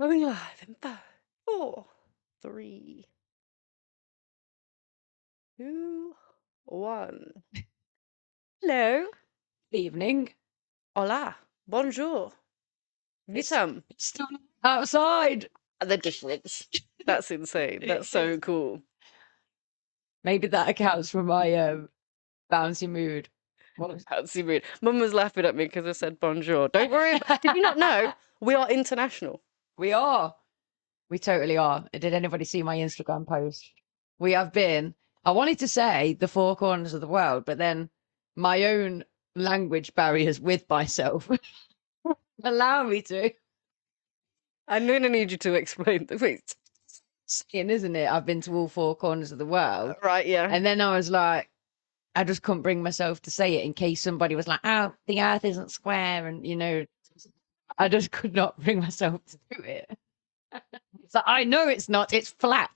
Going live in 5, 4, 3, 2, 1. Hello. Evening. Hola. Bonjour. Vitam. It's still outside. The difference. That's insane. That's so cool. Maybe that accounts for my bouncy mood. Fancy mood. Mum was laughing at me because I said bonjour. Don't worry. Did you not know? We are international. We are. We totally are. Did anybody see my Instagram post? We have been. I wanted to say the four corners of the world, but then my own language barriers with myself allow me to. I'm going to need you to explain the wait. Saying, isn't it? I've been to all four corners of the world. Right, yeah. And then I was like, I just couldn't bring myself to say it in case somebody was like, oh, the earth isn't square. And, I just could not bring myself to do it. So I know it's not, it's flat.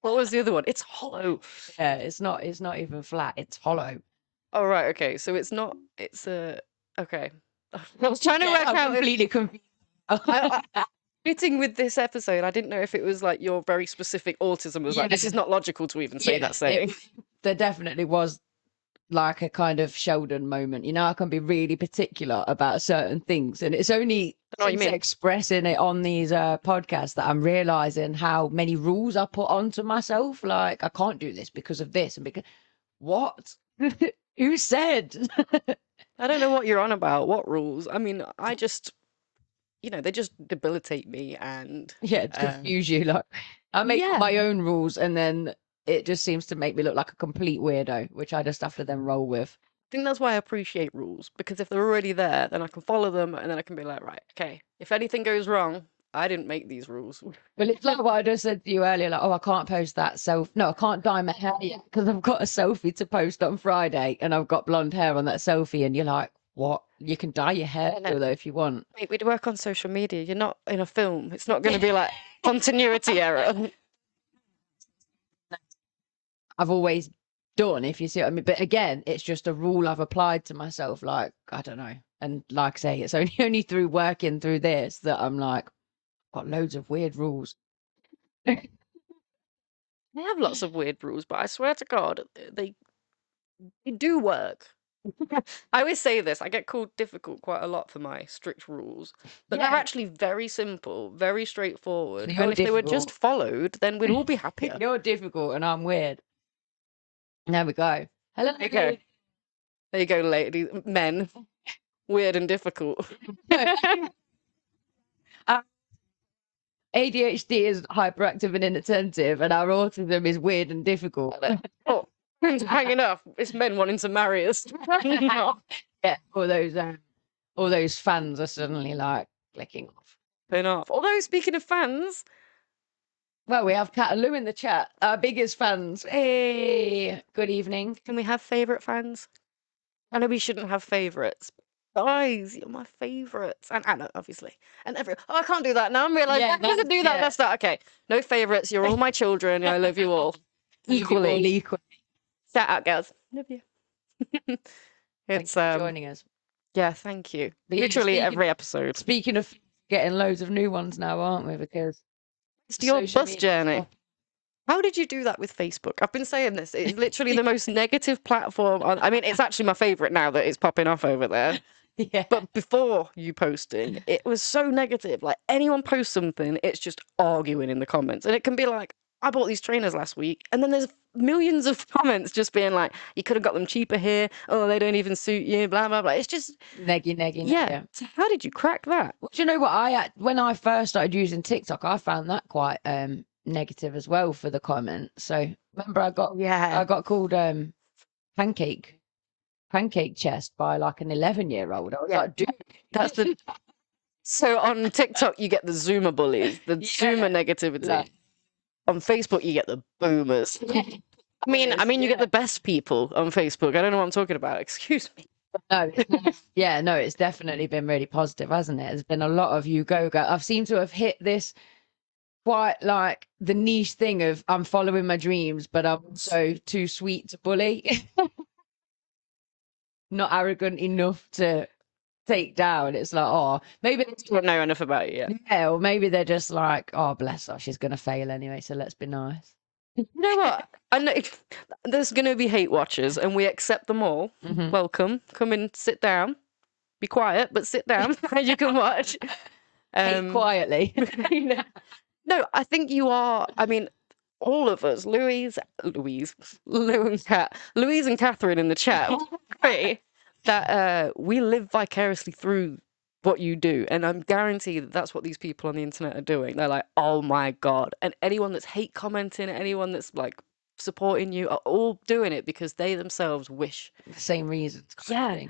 What was the other one? It's hollow. Yeah, it's not even flat, it's hollow. Oh, right, okay. So it's not, it's a, okay. I was trying to work I'm out. completely confused. Fitting with this episode, I didn't know if it was like your very specific autism was like, this is not logical to even say that saying. There definitely was like a kind of Sheldon moment. I can be really particular about certain things, and it's only since expressing it on these podcasts that I'm realizing how many rules I put onto myself. Like, I can't do this because of this, and because what? Who said? I don't know what you're on about. What rules? I mean, I just, they just debilitate me and to confuse you. Like, I make my own rules, and then it just seems to make me look like a complete weirdo, which I just have to then roll with. I think that's why I appreciate rules, because if they're already there, then I can follow them, and then I can be like, right, okay, if anything goes wrong, I didn't make these rules. Well, it's like what I just said to you earlier, like, oh, I can't post that no, I can't dye my hair yet because I've got a selfie to post on Friday and I've got blonde hair on that selfie, and you're like, what? You can dye your hair though if you want. Mate, we'd work on social media. You're not in a film. It's not going to be like continuity error. I've always done, if you see what I mean. But again, it's just a rule I've applied to myself. Like, I don't know. And like I say, it's only through working through this that I'm like, got loads of weird rules. I have lots of weird rules, but I swear to God, they do work. I always say this, I get called difficult quite a lot for my strict rules, but they're actually very simple, very straightforward. And if they were just followed, then we'd all be happier. You're difficult and I'm weird. There we go. Hello. There you go. There you go, ladies, men. Weird and difficult. ADHD is hyperactive and inattentive, and our autism is weird and difficult. Oh, hanging up. It's men wanting to marry us. Yeah, all those fans are suddenly like clicking off. Pin off. Although, speaking of fans, well, we have Kat and Lou in the chat, our biggest fans. Hey, good evening. Can we have favourite fans? I know we shouldn't have favourites. Guys, you're my favourites. And Anna, obviously. And oh, I can't do that now. I'm realising I can do that. That's that. Okay. No favourites. You're all my children. I love you all. Equally. Shout out, girls. Love you. It's joining us. Yeah, thank you. Literally every episode. Speaking of getting loads of new ones now, aren't we? Because it's your bus journey. How did you do that with Facebook? I've been saying this. It's literally the most negative platform. I mean, it's actually my favourite now that it's popping off over there. Yeah. But before you posting, it was so negative. Like, anyone posts something, it's just arguing in the comments. And it can be like, I bought these trainers last week. And then there's millions of comments just being like, you could have got them cheaper here. Oh, they don't even suit you, blah, blah, blah. It's just... Neggy. Yeah. So how did you crack that? Well, do you know what? When I first started using TikTok, I found that quite... negative as well for the comment. So remember I got called pancake chest by like an 11-year-old. I was like, dude, that's the so on TikTok you get the Zoomer bullies, the Zoomer negativity. Yeah. On Facebook you get the boomers. I mean you get the best people on Facebook. I don't know what I'm talking about. Excuse me. No, it's definitely been really positive, hasn't it? There's been a lot of you go. I've seemed to have hit this quite like the niche thing of I'm following my dreams, but I'm so too sweet to bully. Not arrogant enough to take down. It's like, oh, maybe they don't know enough about it yet. Yeah, or maybe they're just like, oh, bless her, she's gonna fail anyway, so let's be nice. You know what? I know there's gonna be hate watchers, and we accept them all. Welcome. Come and sit down. Be quiet, but sit down. You can watch. Hate quietly. No, I think you are. I mean, all of us, Lou and Catherine in the chat, agree that we live vicariously through what you do, and I'm guaranteed that that's what these people on the internet are doing. They're like, oh my god, and anyone that's hate commenting, anyone that's like supporting you, are all doing it because they themselves wish the same reasons. Yeah.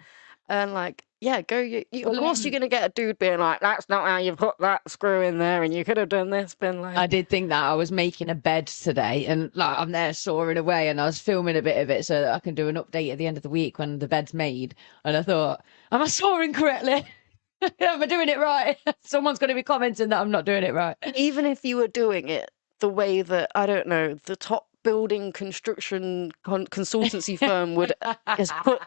And like, yeah, go. Of course, you're gonna get a dude being like, "That's not how you put that screw in there," and you could have done this. Been like, I did think that. I was making a bed today, and like I'm there sawing away, and I was filming a bit of it so that I can do an update at the end of the week when the bed's made. And I thought, am I sawing correctly? Am I doing it right? Someone's going to be commenting that I'm not doing it right. Even if you were doing it the way that, I don't know, the top building construction consultancy firm would has put,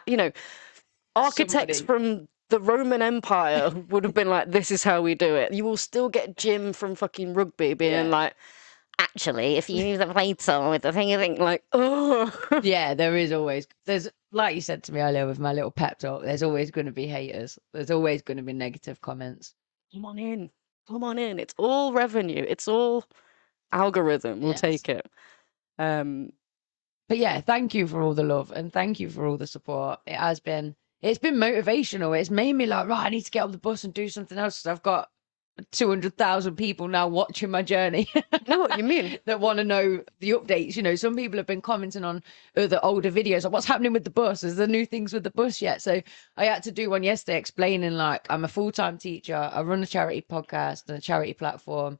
architects from the Roman Empire would have been like, this is how we do it. You will still get Jim from fucking rugby being like, actually, if you use the plater with the thing, you think like, oh. Yeah, there's, like you said to me earlier with my little pep talk, there's always going to be haters. There's always going to be negative comments. Come on in. Come on in. It's all revenue. It's all algorithm. We'll take it. But yeah, thank you for all the love and thank you for all the support. It's been motivational. It's made me like, right, I need to get on the bus and do something else. I've got 200,000 people now watching my journey. I know what you mean. That want to know the updates. Some people have been commenting on the older videos, like what's happening with the bus? Is there new things with the bus yet? So I had to do one yesterday explaining like I'm a full-time teacher. I run a charity podcast and a charity platform.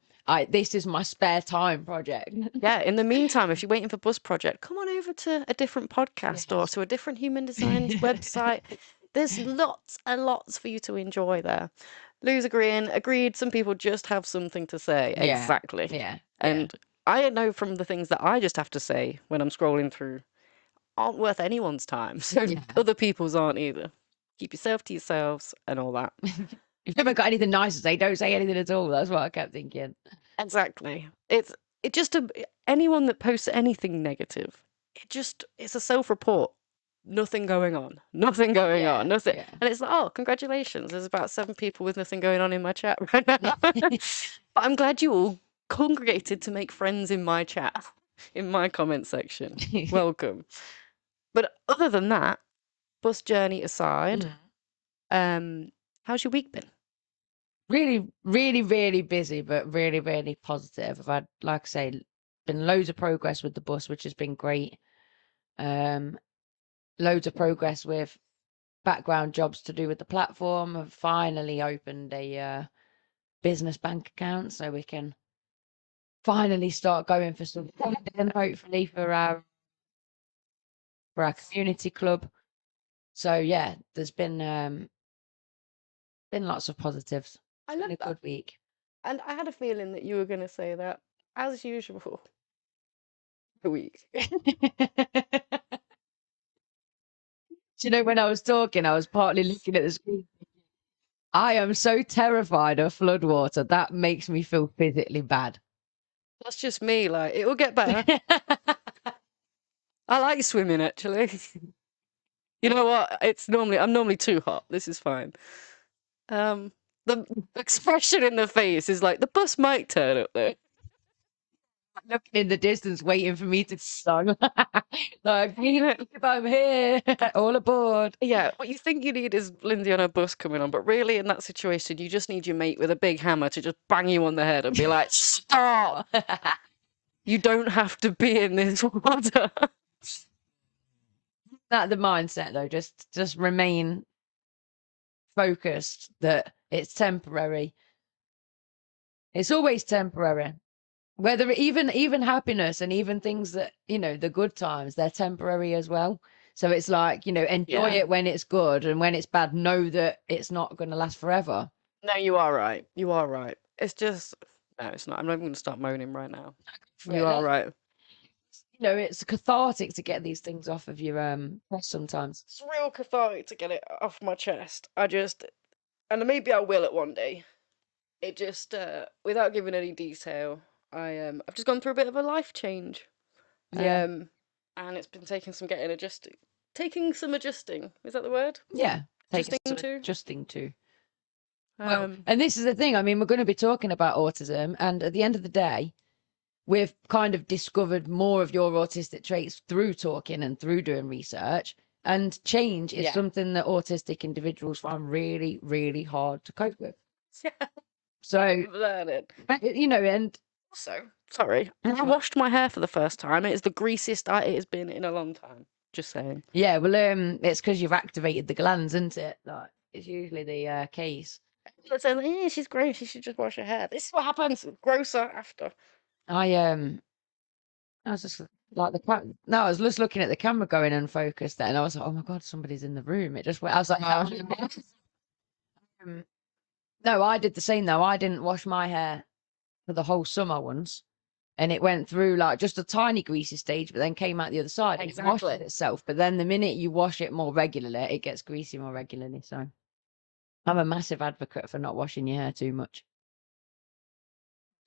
This is my spare time project. Yeah. In the meantime, if you're waiting for Bus Project, come on over to a different podcast or to a different human design website. There's lots and lots for you to enjoy there. Lou's agreed. Some people just have something to say. Yeah. Exactly. Yeah. And I know from the things that I just have to say when I'm scrolling through aren't worth anyone's time. So other people's aren't either. Keep yourself to yourselves and all that. If you haven't got anything nice to say, don't say anything at all. That's what I kept thinking. Exactly. It just anyone that posts anything negative, it's a self-report. Nothing going on. Nothing going on. Nothing. Yeah. And it's like, oh, congratulations. There's about 7 people with nothing going on in my chat right now. But I'm glad you all congregated to make friends in my chat, in my comment section. Welcome. But other than that, bus journey aside, how's your week been? Really, really, really busy, but really, really positive. I've had, like I say, been loads of progress with the bus, which has been great. Loads of progress with background jobs to do with the platform. I've finally opened a business bank account so we can finally start going for some funding, hopefully for our community club. So yeah, there's been lots of positives. I love a good week. And I had a feeling that you were going to say that, as usual. A week. Do you know, when I was talking, I was partly looking at the screen. I am so terrified of floodwater. That makes me feel physically bad. That's just me. Like, it will get better. I like swimming, actually. You know what? I'm normally too hot. This is fine. The expression in the face is like, the bus might turn up there. Looking in the distance, waiting for me to song. Like, I'm here, all aboard. Yeah, what you think you need is Lindsay on a bus coming on, but really in that situation, you just need your mate with a big hammer to just bang you on the head and be like, stop! You don't have to be in this water. That's the mindset, though. Just remain focused that it's temporary. It's always temporary. Whether even happiness and even things that, the good times, they're temporary as well. So it's like, enjoy it when it's good, and when it's bad, know that it's not going to last forever. No, you are right. You are right. It's just, no, it's not. I'm not even going to start moaning right now. You are right. It's cathartic to get these things off of your chest sometimes. It's real cathartic to get it off my chest. and maybe I will at one day. It just, without giving any detail, I've just gone through a bit of a life change. Yeah. And it's been taking some taking some adjusting. Is that the word? Yeah. Adjusting to. Adjusting to. Well, Um, and this is the thing. I mean, we're going to be talking about autism, and at the end of the day, we've kind of discovered more of your autistic traits through talking and through doing research. And change is Yeah. something that autistic individuals find really, really hard to cope with. yeah, So, learning. you know, and Also, sorry, I washed my hair for the first time. It is the greasiest it has been in a long time. Just saying. yeah, well, it's because you've activated the glands, isn't it? Like, it's usually the case. It's like, she's gross. She should just wash her hair. This is what happens. Grosser after. I was just like no, I was just looking at the camera going unfocused then. I was like, oh my God, somebody's in the room. It just went, I was like, no, I did the same though. I didn't wash my hair for the whole summer once. And it went through like just a tiny greasy stage, but then came out the other side. Exactly. It washed itself. But then the minute you wash it more regularly, it gets greasy more regularly. So I'm a massive advocate for not washing your hair too much.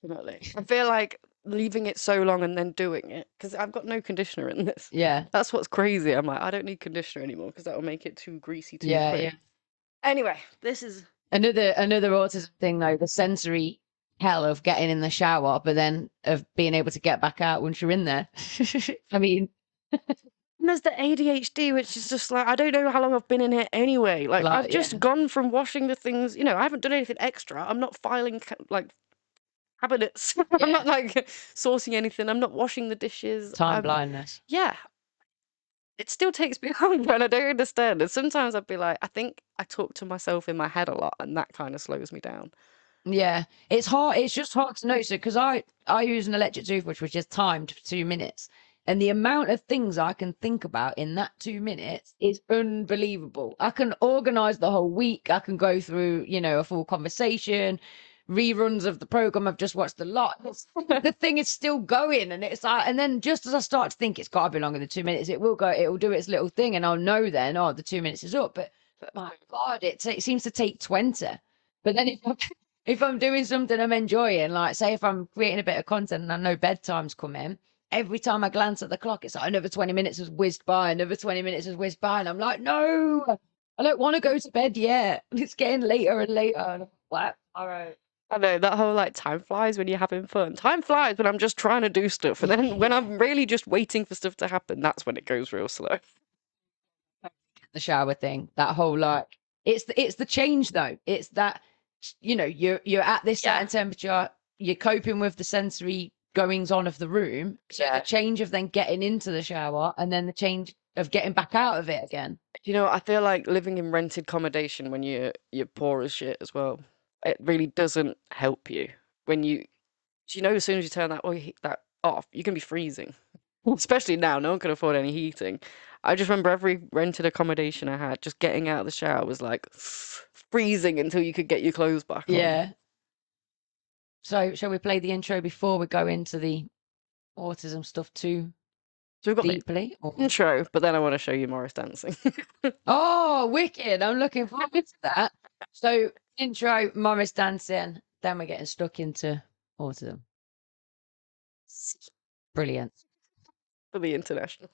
Definitely. I feel like leaving it so long and then doing it, because I've got no conditioner in this. Yeah. That's what's crazy. I'm like, I don't need conditioner anymore because that will make it too greasy too quick. Yeah. Anyway, this is another autism thing though, the sensory hell of getting in the shower, but then of being able to get back out once you're in there. I mean, and there's the ADHD, which is just like, I don't know how long I've been in here anyway. Like I've just gone from washing the things, I haven't done anything extra. I'm not filing like cabinets. I'm not like sourcing anything. I'm not washing the dishes. Time blindness. Yeah. It still takes me longer and I don't understand. And sometimes I'd be like, I think I talk to myself in my head a lot and that kind of slows me down. Yeah, it's hard. It's just hard to know. So, because I use an electric toothbrush, which is timed for 2 minutes, and the amount of things I can think about in that 2 minutes is unbelievable. I can organize the whole week. I can go through, a full conversation, reruns of the program I've just watched a lot. The thing is still going, and it's like, and then just as I start to think it's got to be longer than 2 minutes, it will go. It will do its little thing, and I'll know then, oh, the 2 minutes is up. But my God, it seems to take 20. But then if I'm doing something I'm enjoying, like say if I'm creating a bit of content and I know bedtime's coming, every time I glance at the clock, it's like another 20 minutes has whizzed by, another 20 minutes has whizzed by. And I'm like, no, I don't want to go to bed yet. It's getting later and later. And I'm like, all right. I know that whole like time flies when you're having fun. Time flies when I'm just trying to do stuff. And then when I'm really just waiting for stuff to happen, that's when it goes real slow. The shower thing, that whole like, it's the change though. It's that, you're at this certain temperature, you're coping with the sensory goings on of the room. So the change of then getting into the shower and then the change of getting back out of it again. I feel like living in rented accommodation when you're poor as shit as well. It really doesn't help you when as soon as you turn that off, you can be freezing. Especially now, no one can afford any heating. I just remember every rented accommodation I had, just getting out of the shower was like freezing until you could get your clothes back on. Yeah. So shall we play the intro before we go into the autism stuff too deeply? Intro, but then I want to show you Morris dancing. Oh, wicked. I'm looking forward to that. So intro, Morris dancing, then we're getting stuck into autism. Brilliant. For the international.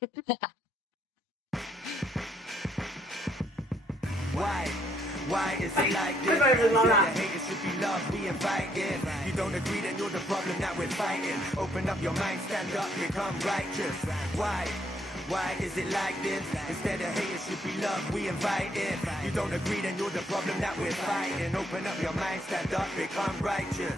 Why is it like this? Haters should be loved, we invited. You don't agree, then you're the problem that we're fighting. Open up your mind, stand up, become righteous. Why is it like this? Instead of haters should be loved, we invited. You don't agree, then you're the problem that we're fighting. Open up your mind, stand up, become righteous.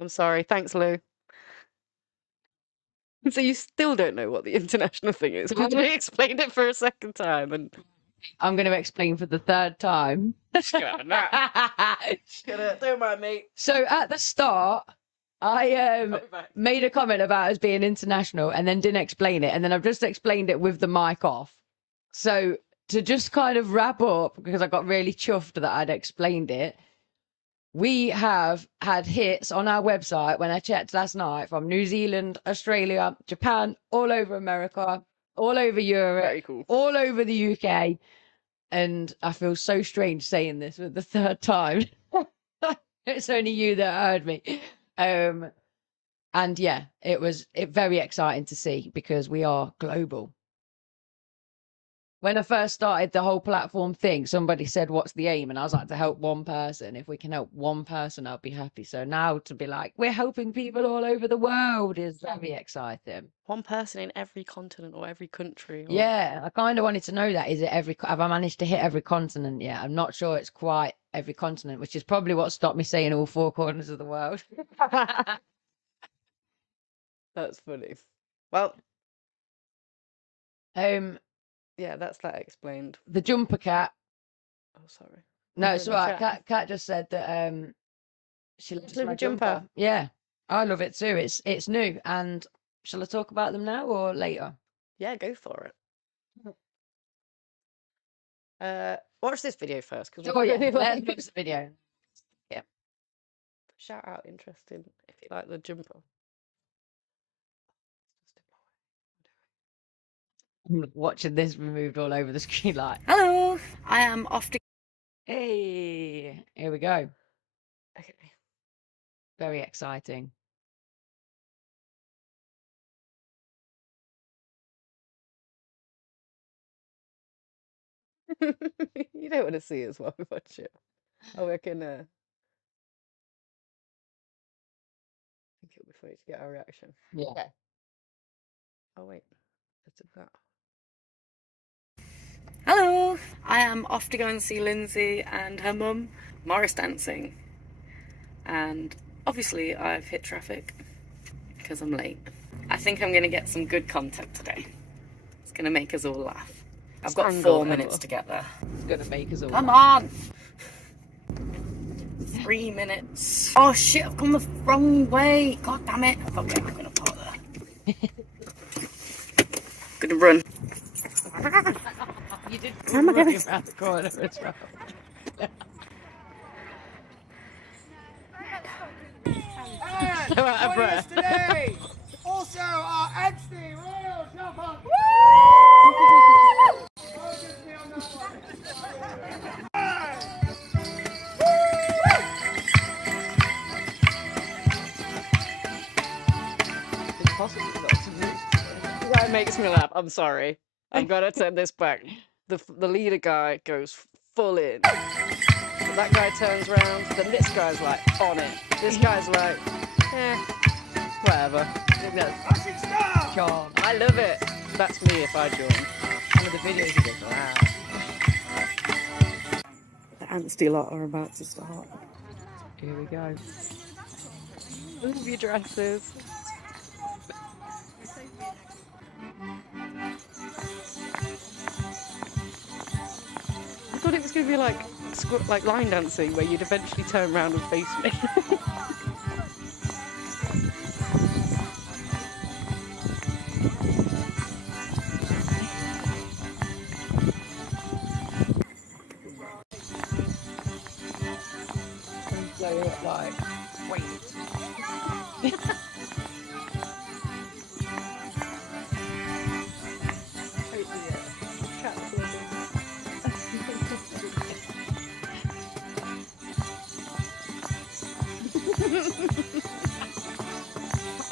I'm sorry. Thanks, Lou. So you still don't know what the international thing is? I explained it for a second time, and I'm going to explain for the third time. don't mind me. So at the start, I made a comment about us being international and then didn't explain it. And then I've just explained it with the mic off. So to just kind of wrap up, because I got really chuffed that I'd explained it, we have had hits on our website when I checked last night from New Zealand, Australia, Japan, all over America, all over Europe, Very cool. all over the UK. And I feel so strange saying this for the third time. It's only you that heard me. And yeah, it was very exciting to see because we are global. When I first started the whole platform thing, somebody said, what's the aim? And I was like, to help one person. If we can help one person, I'll be happy. So now to be like, we're helping people all over the world is very exciting. One person in every continent or every country. Or... Yeah, I kind of wanted to know that. Is it have I managed to hit every continent yet? I'm not sure it's quite every continent, which is probably what stopped me saying all four corners of the world. That's funny. Well, yeah, that's that explained. The jumper cat. Oh, sorry. No, it's all right. Cat just said that she loves my jumper. Yeah, I love it too. It's new. And shall I talk about them now or later? Yeah, go for it. Watch this video first. Oh yeah, let's watch the video. Yeah. Shout out interesting if you like the jumper. I'm watching this removed all over the screen like, hello, I am off to... Hey, here we go. Okay. Very exciting. You don't want to see as well, watch it. Oh, I can... I think it'll be funny to get our reaction. Yeah. Okay. Oh, wait. Let's do that. Hello, I am off to go and see Lindsay and her mum, Morris dancing. And obviously I've hit traffic because I'm late. I think I'm going to get some good content today. It's going to make us all laugh. I've got 4 minutes to get there. It's going to make us all Come laugh. on! 3 minutes. Oh shit, I've gone the wrong way. God damn it. Okay, I'm going to put there. Gonna run. You did How am I gonna... around the corner as well. So out of breath. Today, also our Anthony Royal jump up. That makes me laugh. I'm sorry. I've got to turn this back. The leader guy goes full in. That guy turns around. Then this guy's like on it. This guy's like, whatever. John. I love it. That's me if I join. Some of the videos are just wow. The Antsty lot are about to start. Here we go. Love your dresses. I thought it was going to be like line dancing, where you'd eventually turn around and face me. And so it's like, wait.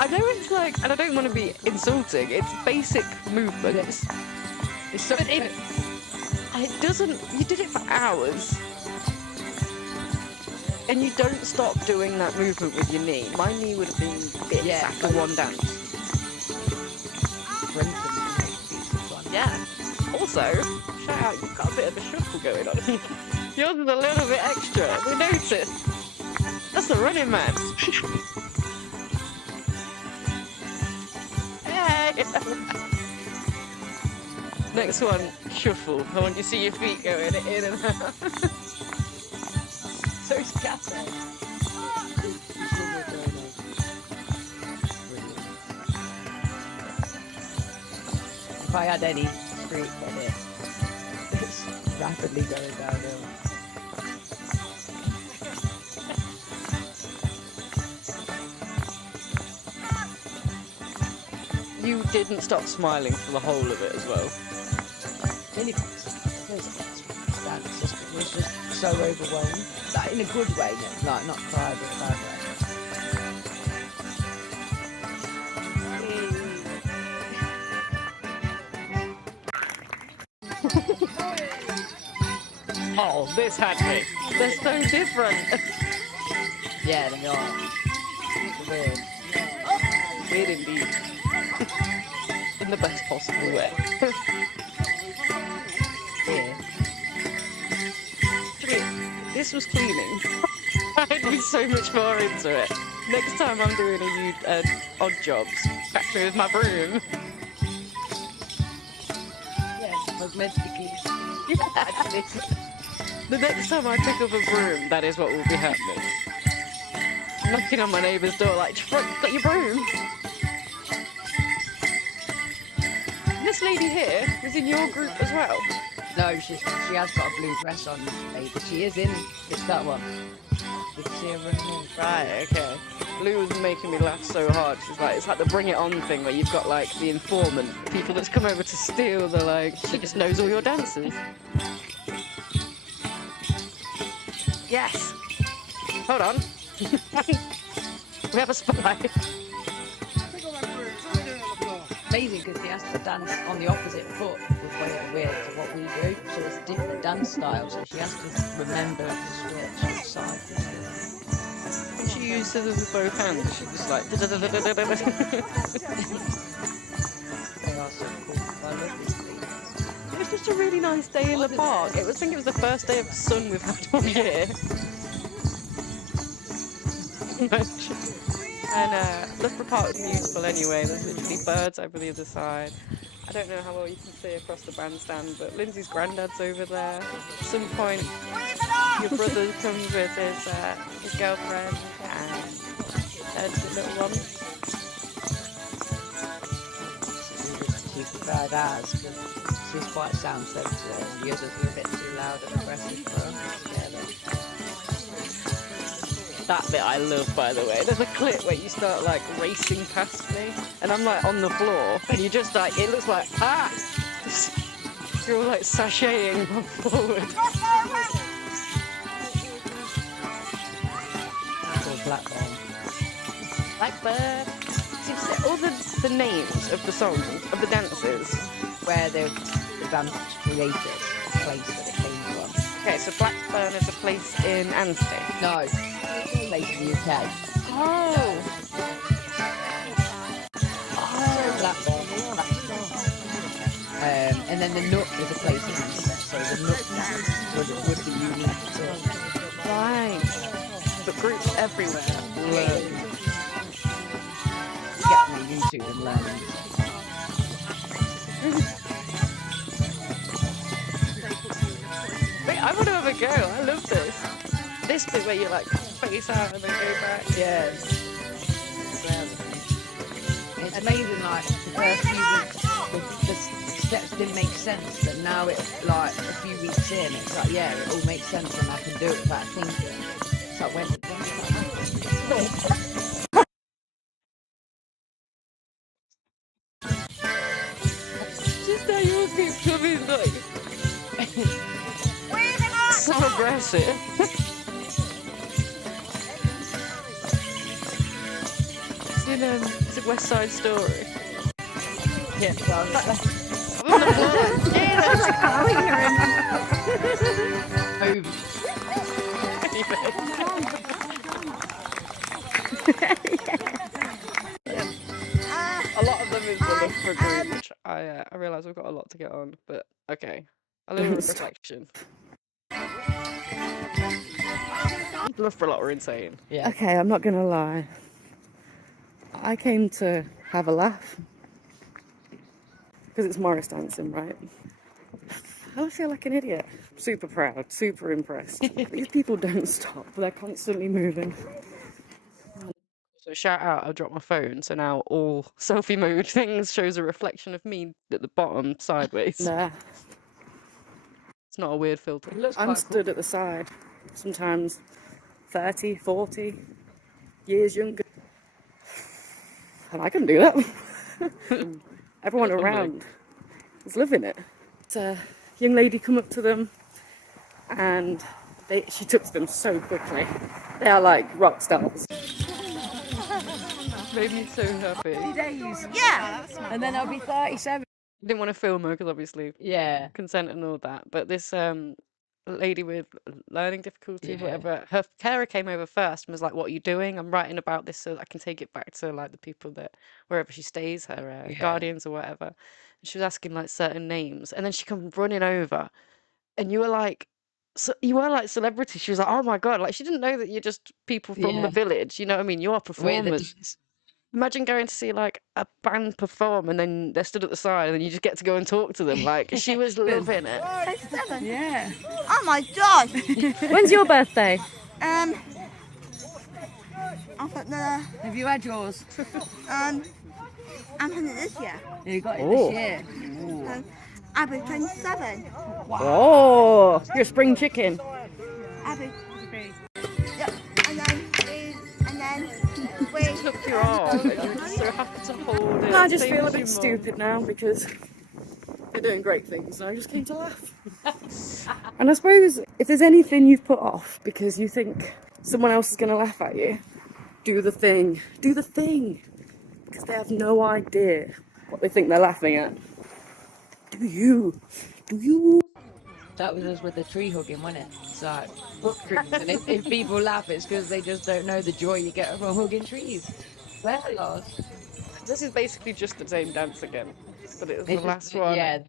I know it's like, and I don't want to be insulting, it's basic movements. It's so It doesn't, you did it for hours. And you don't stop doing that movement with your knee. My knee would have been bits after one dance. Yeah. Also, shout out, you've got a bit of a shuffle going on. Yours is a little bit extra. We noticed. That's the Running Man. Next one, shuffle. I want you to see your feet going in and out. So scattered. If I had any streak on it, it's rapidly going downhill. You didn't stop smiling for the whole of it as well. Really, it was just so overwhelmed. Like in a good way, like not cry, but bad way. Oh, this had me. They're so different. Yeah, they are. Weird. Weird indeed. In the best possible way. Yeah. Actually, this was cleaning. I'd be so much more into it. Next time I'm doing odd jobs, catch me with my broom. Yeah, I was meant to be clean. Yeah, actually. The next time I pick up a broom, that is what will be happening. Knocking on my neighbour's door like, got your broom? This lady here was in your group as well? No, she has got a blue dress on, lady. She is in. It's that one. You can see her running in. Right, okay. Blue was making me laugh so hard. She's like, it's like the bring it on thing where you've got like the informant, people that's come over to steal the like, she just knows all your dances. Yes. Hold on. We have a spy. Amazing because he has to dance on the opposite foot with weird to what we do. So it's a different dance style. So she has to remember to switch side to side. She used scissors with both hands. She was like. They are so cool. I love these things. It was just a really nice day in the park. I think it was the first day of the sun we've had all year. And Loughborough Park was beautiful anyway. There's literally birds over the other side. I don't know how well you can see across the bandstand, but Lindsay's granddad's over there. At some point, your brother comes with his girlfriend and his little one. She preferred ours because she's quite sound sensitive. The others were a bit too loud and aggressive for her. That bit I love, by the way. There's a clip where you start like racing past me, and I'm like on the floor, and you just like, it looks like, ah! You're all like sashaying forward. Called Blackburn. Blackbird. All the names of the songs, of the dances. Where the dance creators, the place that it came from. Okay, so Blackburn is a place in Anstey. No, place in the UK. Oh. Blackburn. And then the Nook is a place in Manchester, so the Nook would be unique to. Right. But groups everywhere. Learn. Get me YouTube and learning. Wait, I want to have a go. I love this. This bit where you like face out and then go back. Yeah. It's amazing, like, the first few weeks, the steps didn't make sense, but now it's like a few weeks in, it's like, yeah, it all makes sense and I can do it without thinking. It's like, when did that happen? Just how you keep coming like so aggressive. It's a West Side Story. Yeah, well, I'm on the floor. over. A lot of them is the Loughborough group, which I realise we've got a lot to get on, but okay. A little reflection. Loughborough lot were insane. Yeah. Okay, I'm not gonna lie. I came to have a laugh. because it's Morris dancing, right? I feel like an idiot. Super proud, super impressed. These people don't stop. They're constantly moving. So shout out, I dropped my phone, so now all selfie mode things shows a reflection of me at the bottom sideways. Nah. It's not a weird filter. I'm stood at the side, sometimes 30, 40 years younger. And I couldn't do that. Everyone around was living it. A young lady come up to them and she took to them so quickly. They are like rock stars. Made me so happy. 30 days. Yeah. And then I'll be 37. Didn't want to film her because obviously consent and all that. But this lady with learning difficulties, whatever, her carer came over first and was like, "What are you doing? I'm writing about this so that I can take it back to like the people that wherever she stays, her guardians or whatever." And she was asking like certain names, and then she come running over, and you were like. So you were like celebrity. She was like, "Oh my god!" Like she didn't know that you're just people from the village. You know what I mean? You are performers. Imagine going to see like a band perform and then they're stood at the side and then you just get to go and talk to them. Like she was loving it. 37. Yeah. Oh my god. When's your birthday? I thought Have you had yours? I'm having it this year. You got it this year. I'll be 27. Wow. Oh, you're a spring chicken. I'll be. Yep. And then we took your arm and you were just so happy to hold it. I just feel a bit stupid now because they're doing great things and I just came to laugh. And I suppose if there's anything you've put off because you think someone else is going to laugh at you, do the thing. Do the thing. Because they have no idea what they think they're laughing at. Do you? Do you? That was us with the tree hugging, wasn't it? It's like, hug trees. And if people laugh, it's because they just don't know the joy you get from hugging trees. Where lost? This is basically just the same dance again, but it was the last one. Yeah.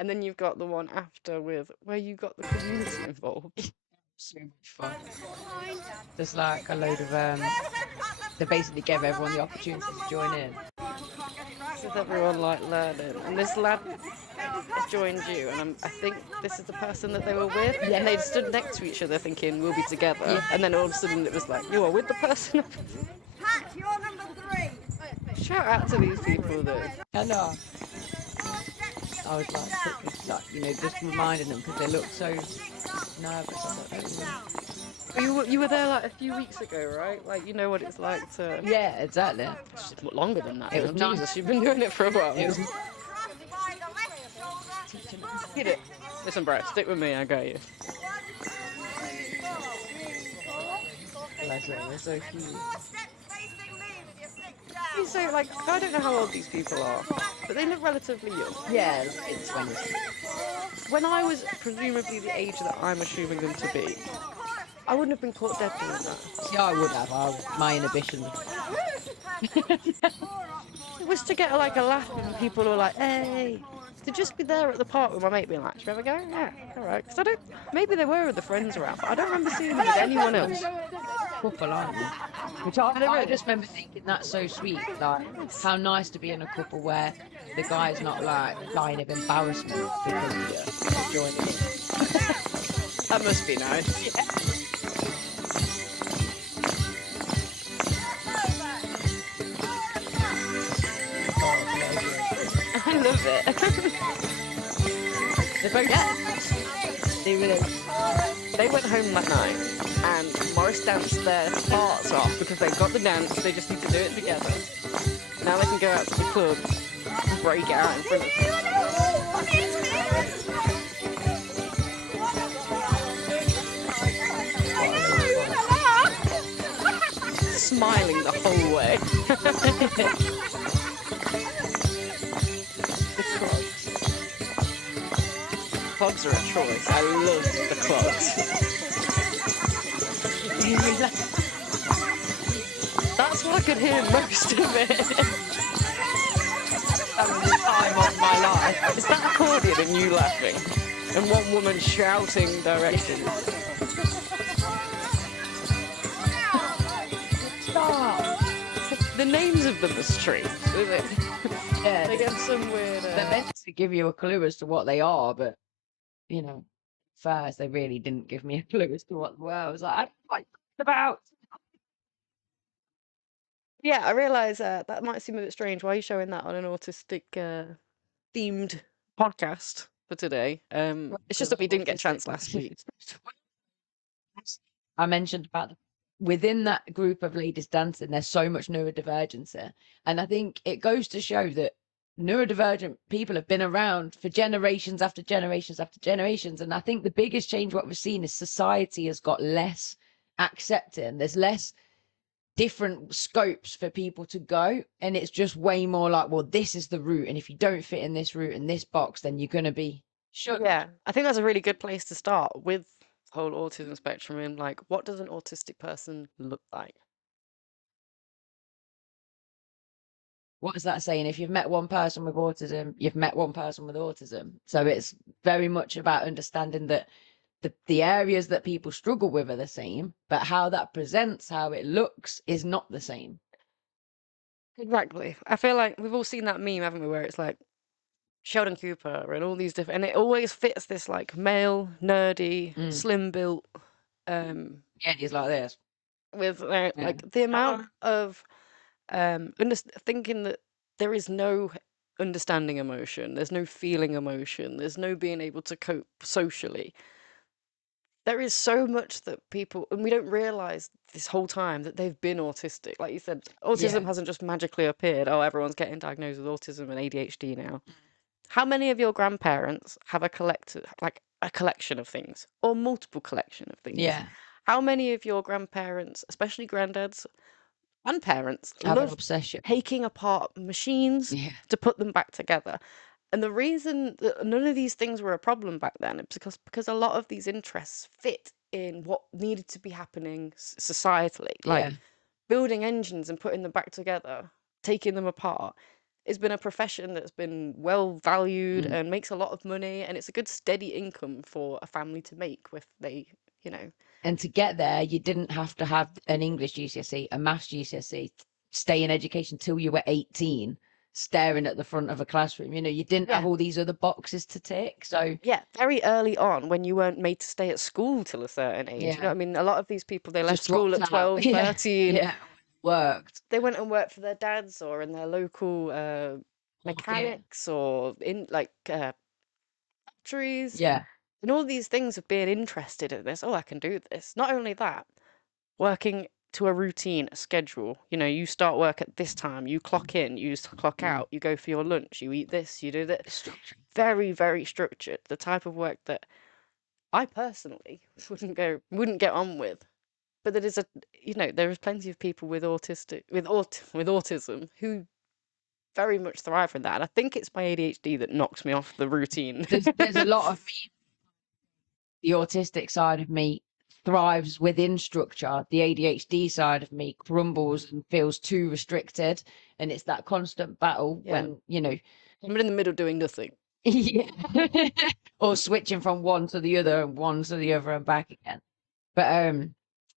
And then you've got the one after with where you got the community involved. So much fun. Just like a load of they basically gave everyone the opportunity to join in. This is everyone like learning, and this lad joined you, and I think this is the person that they were with, and they stood next to each other thinking we'll be together, and then all of a sudden it was like you are with the person. Pat, you're number 3. Shout out to these people though. Hello. I was like, quickly, like, you know, just reminding them because they look so nervous. You were there like a few weeks ago, right? Like you know what it's like to. Yeah, exactly. It's longer than that. It was Jesus, nice. you've been doing it for a while. It was... Hit it. Listen, bro, stick with me. I got you. They're so cute. So, like, I don't know how old these people are, but they look relatively young. Yeah, it's 20s. When I was presumably the age that I'm assuming them to be, I wouldn't have been caught dead doing that. See, I would have. My inhibitions. It was to get like a laugh and people were like, "Hey." To just be there at the park with my mate being like, "Should we ever go?" Yeah, alright. Because I don't, maybe they were with the friends around, but I don't remember seeing them with anyone else. Couple, aren't you? Which I just remember thinking that's so sweet. Like, how nice to be in a couple where the guy's not like dying of embarrassment because you're joining in. That must be nice. Yeah. I love it. They went home that night and Morris danced their hearts off because they got the dance, they just need to do it together. Now they can go out to the club and break it out in front of smiling the whole way. Clogs are a choice. I love the clogs. That's what I could hear most of it. That was the time of my life. Is that accordion and you laughing? And one woman shouting directions. Stop! The names of them are strange, isn't it? Yeah, They get some weird. they're meant to give you a clue as to what they are, but you know, first they really didn't give me a clue as to what they were. I was like, I don't know what you're talking about. Yeah, I realise that might seem a bit strange. Why are you showing that on an autistic themed podcast for today? It's just that we didn't get a chance last week. I mentioned about within that group of ladies dancing, there's so much neurodivergence there. And I think it goes to show that neurodivergent people have been around for generations after generations after generations. And I think the biggest change what we've seen is society has got less accepting. There's less different scopes for people to go, and it's just way more like, well, this is the route, and if you don't fit in this route in this box, then you're going to be shunned. Yeah, I think that's a really good place to start with the whole autism spectrum and like, what does an autistic person look like? What is that saying? If you've met one person with autism, you've met one person with autism. So it's very much about understanding that the areas that people struggle with are the same, but how that presents, how it looks is not the same. Exactly. I feel like we've all seen that meme, haven't we, where it's like Sheldon Cooper and all these different, and it always fits this like male, nerdy, slim built, Yeah, he's like this. with like the amount of thinking that there is no understanding emotion, there's no feeling emotion, there's no being able to cope socially. There is so much that people, and we don't realize this whole time that they've been autistic. Like you said, autism hasn't just magically appeared. Oh, everyone's getting diagnosed with autism and ADHD now. How many of your grandparents have a collection of things or multiple collection of things? Yeah. How many of your grandparents, especially granddads and parents, Have an love obsession. taking apart machines to put them back together? And the reason that none of these things were a problem back then is because a lot of these interests fit in what needed to be happening societally. Like building engines and putting them back together, taking them apart. It's been a profession that's been well valued and makes a lot of money, and it's a good steady income for a family to make if they, you know. And to get there, you didn't have to have an English GCSE, a maths GCSE, stay in education till you were 18, staring at the front of a classroom. You know, you didn't have all these other boxes to tick. So yeah, very early on, when you weren't made to stay at school till a certain age. You know what I mean? A lot of these people, they left school at 12, 13. Worked. They went and worked for their dads or in their local mechanics or in like factories. Yeah. And all these things of being interested in this. Oh, I can do this. Not only that, working to a routine, a schedule. You know, you start work at this time, you clock in, you clock out, you go for your lunch, you eat this, you do that. Very, very structured. The type of work that I personally wouldn't get on with. But there is there is plenty of people with autism who very much thrive from that. And I think it's my ADHD that knocks me off the routine. There's a lot of the autistic side of me thrives within structure. The ADHD side of me crumbles and feels too restricted. And it's that constant battle when, you know, I'm in the middle doing nothing. Or switching from one to the other and one to the other and back again. But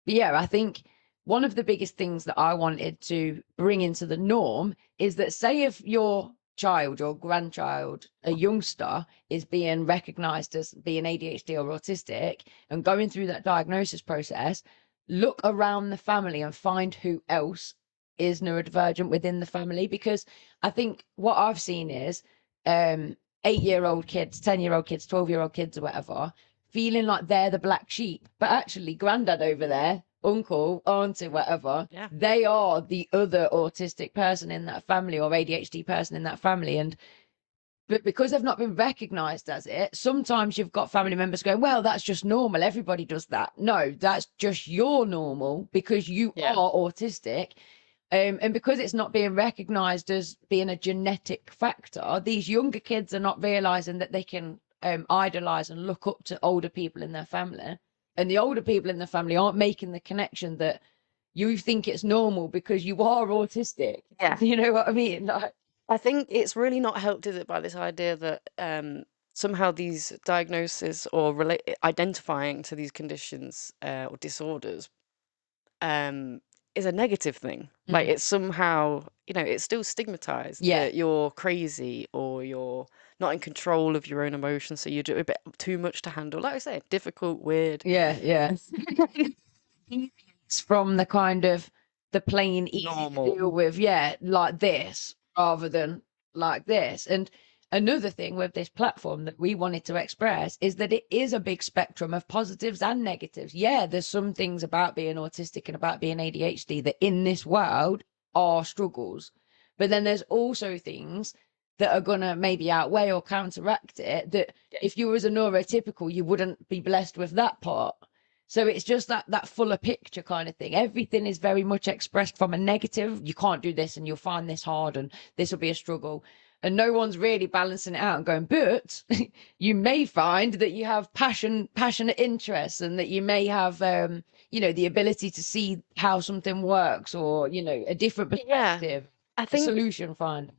yeah, I think one of the biggest things that I wanted to bring into the norm is that, say if your child or grandchild, a youngster, is being recognized as being ADHD or autistic and going through that diagnosis process, look around the family and find who else is neurodivergent within the family. Because I think what I've seen is 8-year-old kids, 10-year-old kids, 12-year-old kids or whatever, feeling like they're the black sheep, but actually granddad over there, uncle, auntie, whatever, they are the other autistic person in that family or ADHD person in that family. But because they've not been recognized as it, sometimes you've got family members going, well, that's just normal. Everybody does that. No, that's just your normal because you are autistic. And because it's not being recognized as being a genetic factor, these younger kids are not realizing that they can idolize and look up to older people in their family. And the older people in the family aren't making the connection that you think it's normal because you are autistic. Yeah. You know what I mean? Like, I think it's really not helped, is it, by this idea that somehow these diagnoses or identifying to these conditions or disorders is a negative thing. Like it's somehow, it's still stigmatized that you're crazy or you're not in control of your own emotions, so you do a bit too much to handle. Like I say, difficult, weird. Yeah. It's from the kind of the plain easy Normal. to deal with, like this rather than like this. And another thing with this platform that we wanted to express is that it is a big spectrum of positives and negatives. Yeah, there's some things about being autistic and about being ADHD that in this world are struggles, but then there's also things that are gonna maybe outweigh or counteract it, that if you was a neurotypical you wouldn't be blessed with that part. So it's just that fuller picture kind of thing. Everything is very much expressed from a negative. You can't do this and you'll find this hard and this will be a struggle. And no one's really balancing it out and going, but you may find that you have passionate interests, and that you may have, the ability to see how something works, or, a different perspective, I think solution find.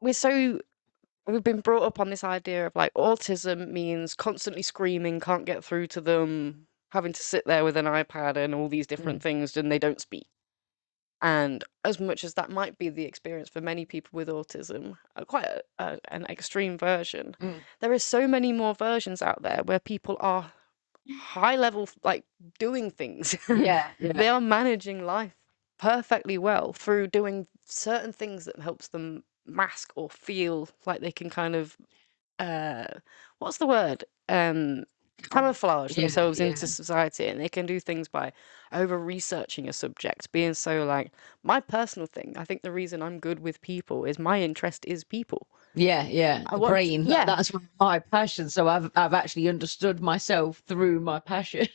We've been brought up on this idea of like autism means constantly screaming, can't get through to them, having to sit there with an iPad and all these different things, and they don't speak. And as much as that might be the experience for many people with autism, quite an extreme version, there is so many more versions out there where people are high level, like doing things. They are managing life perfectly well through doing certain things that helps them mask or feel like they can kind of what's the word, camouflage themselves into society, and they can do things by over researching a subject, being so like, my personal thing, I think the reason I'm good with people is my interest is people. The brain. That's my passion. So I've actually understood myself through my passion.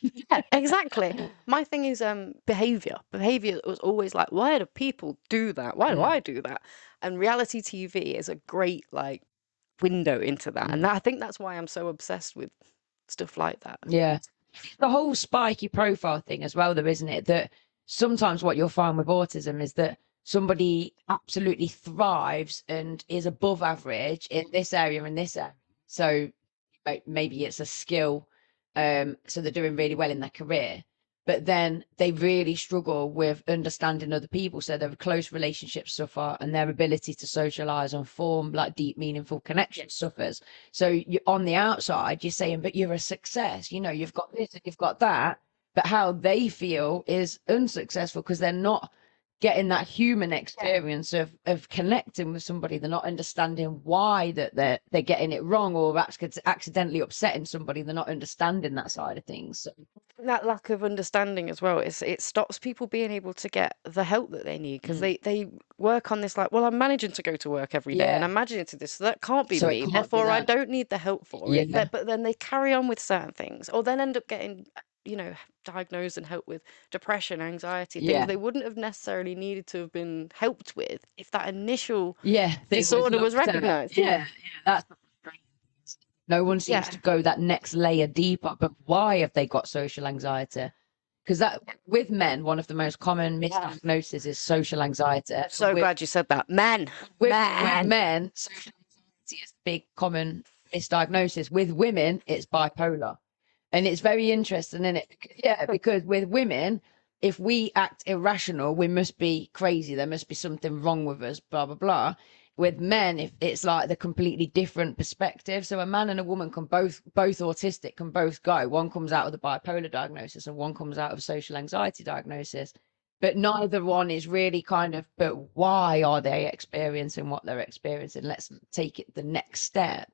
Exactly. My thing is behavior. Behavior was always like, why do people do that? Why do I do that? And reality TV is a great like window into that. And I think that's why I'm so obsessed with stuff like that. Yeah. The whole spiky profile thing as well, though, isn't it? That sometimes what you'll find with autism is that somebody absolutely thrives and is above average in this area and this area. So maybe it's a skill, so they're doing really well in their career, but then they really struggle with understanding other people. So their close relationships suffer, and their ability to socialize and form like deep, meaningful connections suffers. So you, on the outside, you're saying, but you're a success, you've got this and you've got that. But how they feel is unsuccessful because they're not getting that human experience of connecting with somebody. They're not understanding why that they're getting it wrong, or accidentally upsetting somebody. They're not understanding that side of things. So that lack of understanding as well, it stops people being able to get the help that they need, because they work on this like, well, I'm managing to go to work every day and I'm managing to this, so that can't be me, therefore I don't need the help for it. But then they carry on with certain things, or then end up getting diagnosed and helped with depression, anxiety, things they wouldn't have necessarily needed to have been helped with if that initial disorder was recognized. That's no one seems to go that next layer deeper. But why have they got social anxiety? Because that, with men, one of the most common misdiagnoses is social anxiety. So glad you said that. With men, social anxiety is a big common misdiagnosis. With women, it's bipolar. And it's very interesting, isn't it? Because with women, if we act irrational, we must be crazy. There must be something wrong with us, blah, blah, blah. With men, if it's like the completely different perspective. So a man and a woman can both autistic, can both go. One comes out with a bipolar diagnosis and one comes out of a social anxiety diagnosis. But neither one is really kind of, but why are they experiencing what they're experiencing? Let's take it the next step.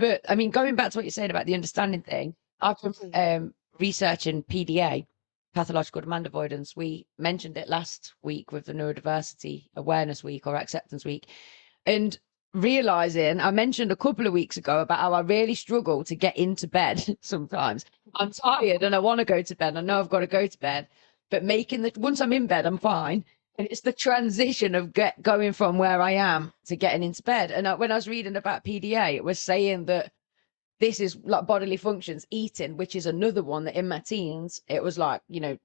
But I mean, going back to what you're saying about the understanding thing, I've been researching PDA, pathological demand avoidance. We mentioned it last week with the Neurodiversity Awareness Week or Acceptance Week, and realizing, I mentioned a couple of weeks ago about how I really struggle to get into bed sometimes. I'm tired and I want to go to bed. I know I've got to go to bed, but once I'm in bed, I'm fine. And it's the transition of going from where I am to getting into bed. And when I was reading about PDA, it was saying that this is like bodily functions, eating, which is another one that in my teens, it was like,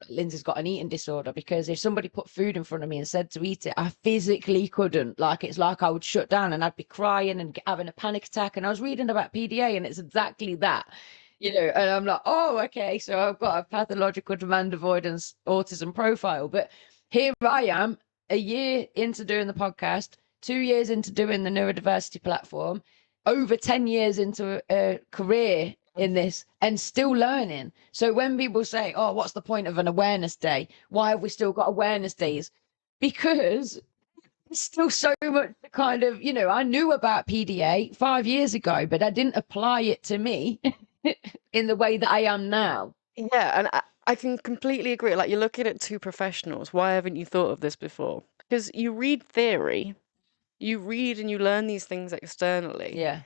Lindsay's got an eating disorder, because if somebody put food in front of me and said to eat it, I physically couldn't. Like, it's like I would shut down and I'd be crying and having a panic attack. And I was reading about PDA, and it's exactly that. you know, and I'm like, oh, okay, so I've got a pathological demand avoidance autism profile. But here I am, a year into doing the podcast, 2 years into doing the neurodiversity platform, over 10 years into a career in this, and still learning. So when people say, oh, what's the point of an awareness day? Why have we still got awareness days? Because there's still so much to kind of, you know, I knew about PDA 5 years ago, but I didn't apply it to me in the way that I am now. Yeah, and I can completely agree. Like, you're looking at two professionals. Why haven't you thought of this before? Because you read theory, you read and you learn these things externally. Yeah.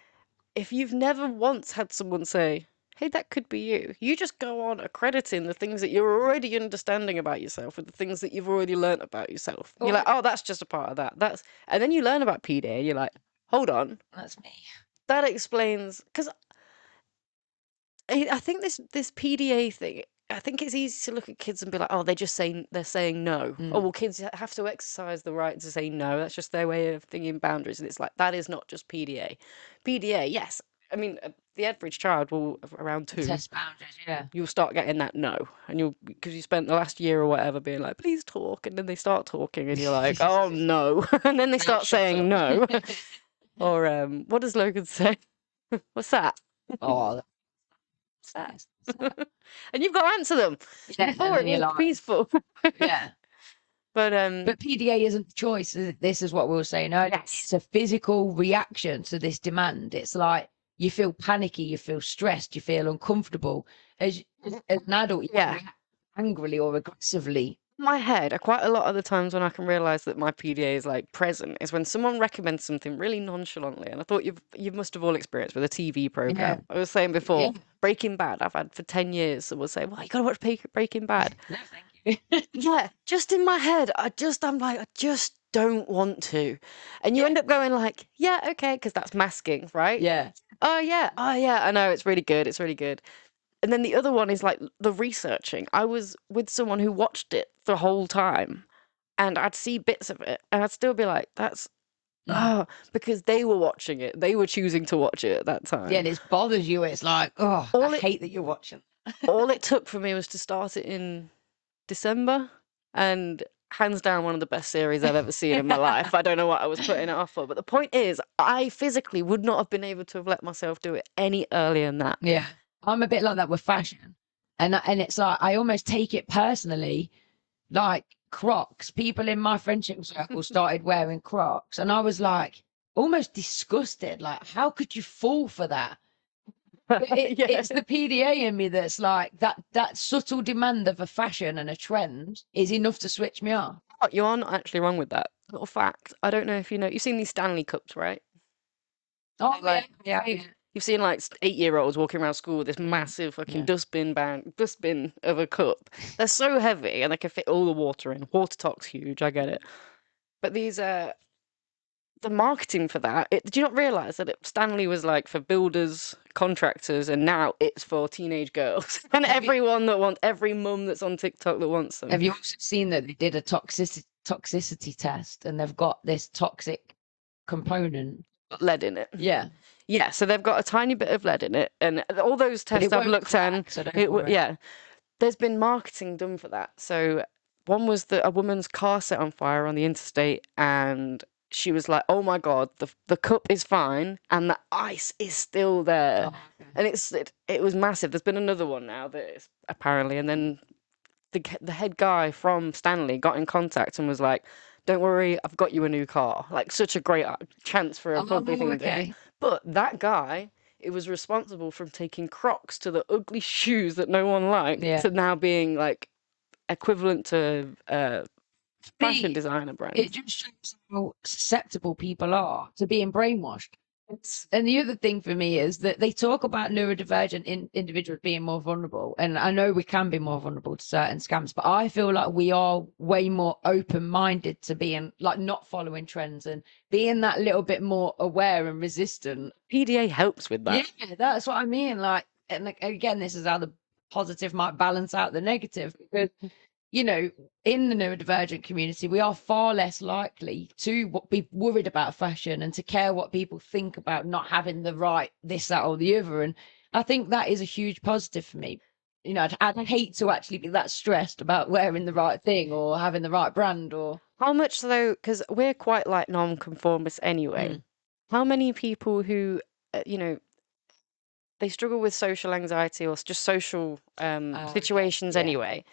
If you've never once had someone say, hey, that could be you, you just go on accrediting the things that you're already understanding about yourself with the things that you've already learned about yourself. You're like, oh, that's just a part of that. And then you learn about PDA, you're like, hold on. That's me. That explains, because I think this PDA thing, I think it's easy to look at kids and be like, oh, they're saying no. Oh, well, kids have to exercise the right to say no. That's just their way of thinking boundaries. And it's like, that is not just PDA. PDA, yes. I mean, the average child will, around 2, Test boundaries, yeah. you'll start getting that no. And because you spent the last year or whatever being like, please talk. And then they start talking and you're like, oh, no. And then they start saying no. Or what does Logan say? What's that? Oh, that's And you've got to answer them before it is peaceful. Yeah. But PDA isn't the choice. This is what we were saying earlier. Yes. It's a physical reaction to this demand. It's like you feel panicky, you feel stressed, you feel uncomfortable. As an adult, you Yeah. react angrily or aggressively. my head, quite a lot of the times when I can realize that my PDA is like present is when someone recommends something really nonchalantly. And I thought you must have all experienced with a TV program. I was saying before, Breaking Bad, I've had for 10 years. Someone say, well, you got to watch Breaking Bad. No, thank you. Yeah, just in my head, I'm like, I just don't want to. And you end up going like, yeah, okay, because that's masking, right? Yeah. Oh, yeah. I know, it's really good. It's really good. And then the other one is like the researching. I was with someone who watched it the whole time and I'd see bits of it and I'd still be like, that's, because they were watching it. They were choosing to watch it at that time. Yeah, and it bothers you. It's like, oh, I hate that you're watching. All it took for me was to start it in December, and hands down one of the best series I've ever seen in my life. I don't know what I was putting it off for, but the point is, I physically would not have been able to have let myself do it any earlier than that. Yeah, I'm a bit like that with fashion, and it's like I almost take it personally, like Crocs. People in my friendship circle started wearing Crocs, and I was like almost disgusted. Like, how could you fall for that? It's the PDA in me that's like that subtle demand of a fashion and a trend is enough to switch me off. Oh, you are not actually wrong with that. Little fact. I don't know if you know. You've seen these Stanley Cups, right? Oh, yeah. You've seen like 8-year-olds walking around school with this massive fucking dustbin of a cup. They're so heavy and they can fit all the water in. Water talk's huge, I get it. But these the marketing for that, did you not realise that Stanley was like for builders, contractors, and now it's for teenage girls and every mum that's on TikTok that wants them. Have you also seen that they did a toxicity test and they've got this toxic component, lead in it? Yeah. Yeah, so they've got a tiny bit of lead in it, and all those tests I've looked at, there's been marketing done for that. So one was that a woman's car set on fire on the interstate, and she was like, "Oh my God, the cup is fine, and the ice is still there," and it was massive. There's been another one now that is apparently, and then the head guy from Stanley got in contact and was like, "Don't worry, I've got you a new car." Like, such a great chance for a public thing. But that guy, it was responsible from taking Crocs to the ugly shoes that no one liked to now being like equivalent to fashion designer brands. It just shows how susceptible people are to being brainwashed. And the other thing for me is that they talk about neurodivergent individuals being more vulnerable. And I know we can be more vulnerable to certain scams, but I feel like we are way more open-minded to being like not following trends and being that little bit more aware and resistant. PDA helps with that. Yeah, that's what I mean. Like, and again, this is how the positive might balance out the negative, because you know, in the neurodivergent community, we are far less likely to be worried about fashion and to care what people think about not having the right this, that, or the other. And I think that is a huge positive for me. You know, I'd hate to actually be that stressed about wearing the right thing or having the right brand or. How much though? Because we're quite like non-conformists anyway. How many people who, you know, they struggle with social anxiety or just social situations anyway.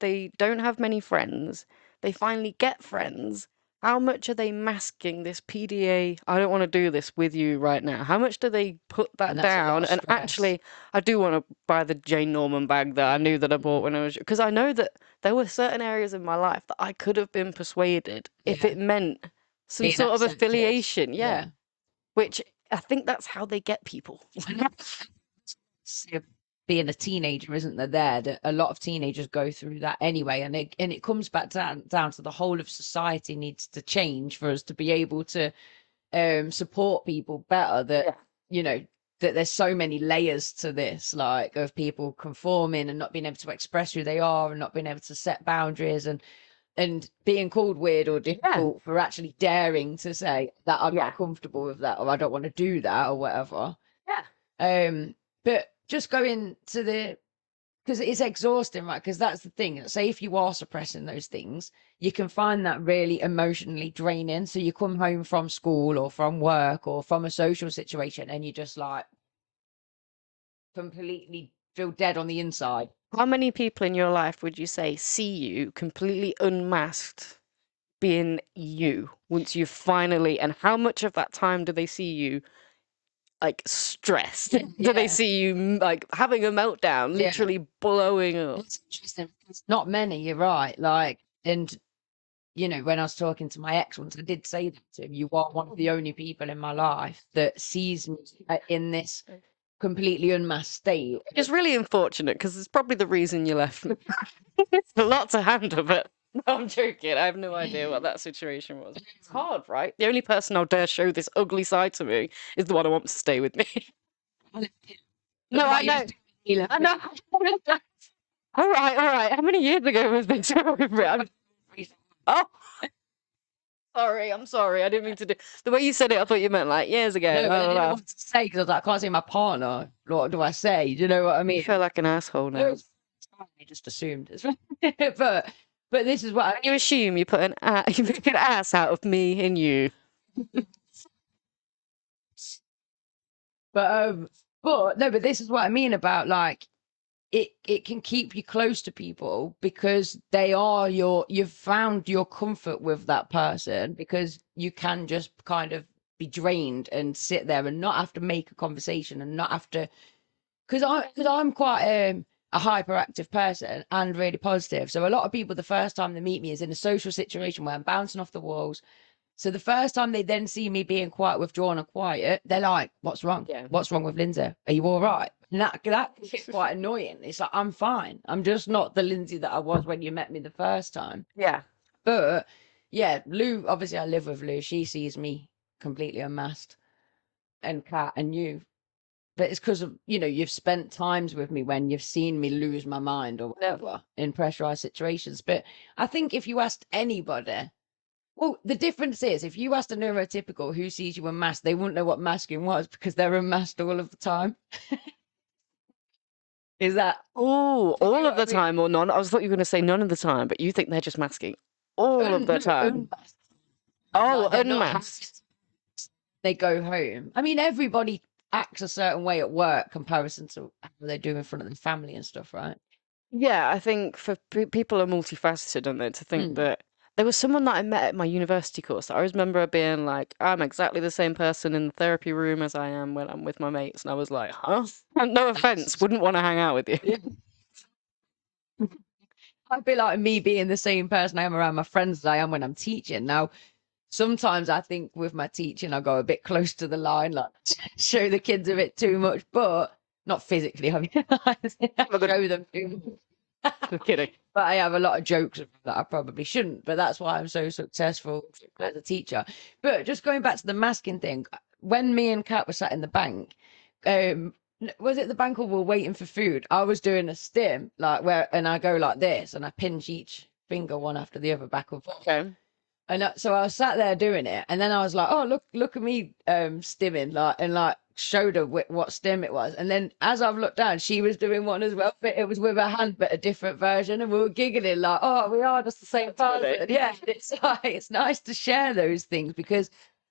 They don't have many friends. They finally get friends. How much are they masking this PDA? I don't want to do this with you right now. How much do they put that down? And actually, I do want to buy the Jane Norman bag that I knew that I bought when I was, because I know that there were certain areas in my life that I could have been persuaded if it meant some being sort of accepted. affiliation. Yeah. Which I think that's how they get people. Being a teenager, isn't there? That a lot of teenagers go through that anyway, and it comes back down to the whole of society needs to change for us to be able to support people better. That you know that there's so many layers to this, like of people conforming and not being able to express who they are and not being able to set boundaries and being called weird or difficult for actually daring to say that I'm not comfortable with that or I don't want to do that or whatever. But just going to because it's exhausting, right? Because that's the thing. Say if you are suppressing those things, you can find that really emotionally draining. So you come home from school or from work or from a social situation and you just like completely feel dead on the inside. How many people in your life would you say see you completely unmasked being you once you finally, and how much of that time do they see you like stressed? Do they see you like having a meltdown, literally blowing up? It's interesting. It's not many, you're right. Like, and you know, when I was talking to my ex once, I did say that to him, you are one of the only people in my life that sees me in this completely unmasked state. It's really unfortunate because it's probably the reason you left me. It's a lot to handle, but no, I'm joking. I have no idea what that situation was. It's hard, right? The only person I'll dare show this ugly side to me is the one I want to stay with me. No, I know. I know. All right. How many years ago was this? Oh, I'm sorry. I didn't mean to do. The way you said it, I thought you meant like years ago. No, but I didn't know what to say because I was like, I can't say my partner. What do I say? Do you know what I mean? You feel like an asshole now. I just assumed it's but this is what you assume you put an ass out of me and you. But no, but this is what I mean about like it can keep you close to people because they are you've found your comfort with that person because you can just kind of be drained and sit there and not have to make a conversation and not have to because I'm quite a hyperactive person and really positive. So a lot of people, the first time they meet me is in a social situation where I'm bouncing off the walls. So the first time they then see me being quite withdrawn and quiet, they're like, "What's wrong? What's wrong with Lindsay? Are you all right?" And that is quite annoying. It's like, I'm fine. I'm just not the Lindsay that I was when you met me the first time. Yeah. But yeah, Lou, obviously I live with Lou. She sees me completely unmasked, and Kat and you. But it's because of, you know, you've spent times with me when you've seen me lose my mind or whatever in pressurized situations. But I think if you asked anybody, well, the difference is if you asked a neurotypical who sees you unmasked, they wouldn't know what masking was because they're unmasked all of the time. Is that all of the time or none? I thought you were going to say none of the time, but you think they're just masking all of the time. Unmasked. They go home. I mean, everybody acts a certain way at work comparison to how they do in front of their family and stuff, right? Yeah, I think for people are multifaceted, don't they? To think that there was someone that I met at my university course that I always remember being like, I'm exactly the same person in the therapy room as I am when I'm with my mates. And I was like, huh? No offense, wouldn't want to hang out with you. Yeah. I'd be like me being the same person I am around my friends as I am when I'm teaching. Now, sometimes I think with my teaching, I go a bit close to the line, like show the kids a bit too much, but not physically. I mean, show them too much. Just kidding. But I have a lot of jokes that I probably shouldn't, but that's why I'm so successful as a teacher. But just going back to the masking thing, when me and Kat were sat in the bank, was it the bank or we were waiting for food? I was doing a stim, like and I go like this and I pinch each finger one after the other back and forth. Okay. And so I was sat there doing it, and then I was like, "Oh, look at me stimming!" Like, and like showed her what stim it was. And then as I've looked down, she was doing one as well, but it was with her hand, but a different version. And we were giggling like, oh, we are just the same person. Yeah, it's like, it's nice to share those things, because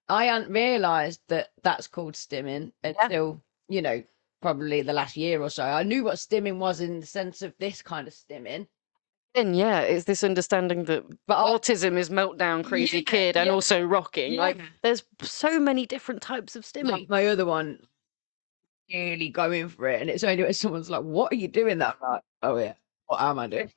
I hadn't realised that that's called stimming until, you know, probably the last year or so. I knew what stimming was in the sense of this kind of stimming. And yeah, it's this understanding that autism is meltdown, crazy kid, and also rocking. Like, there's so many different types of stimming. Like my other one, really going for it, and it's only when someone's like, "What are you doing?" That I'm like, "Oh yeah, what am I doing?"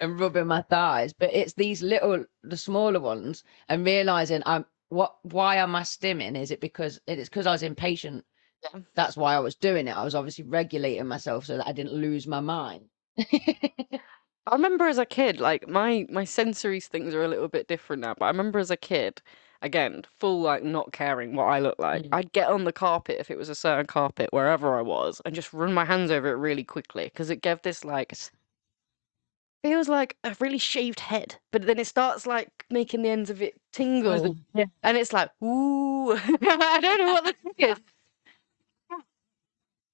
and rubbing my thighs. But it's these little, the smaller ones, and realizing why am I stimming? Is it because it's because I was impatient? Yeah. That's why I was doing it. I was obviously regulating myself so that I didn't lose my mind. I remember as a kid, like my sensory things are a little bit different now, but I remember as a kid, again, full like not caring what I look like. I'd get on the carpet if it was a certain carpet wherever I was and just run my hands over it really quickly because it gave this like feels like a really shaved head, but then it starts like making the ends of it tingle, and it's like ooh, I don't know what the thing is.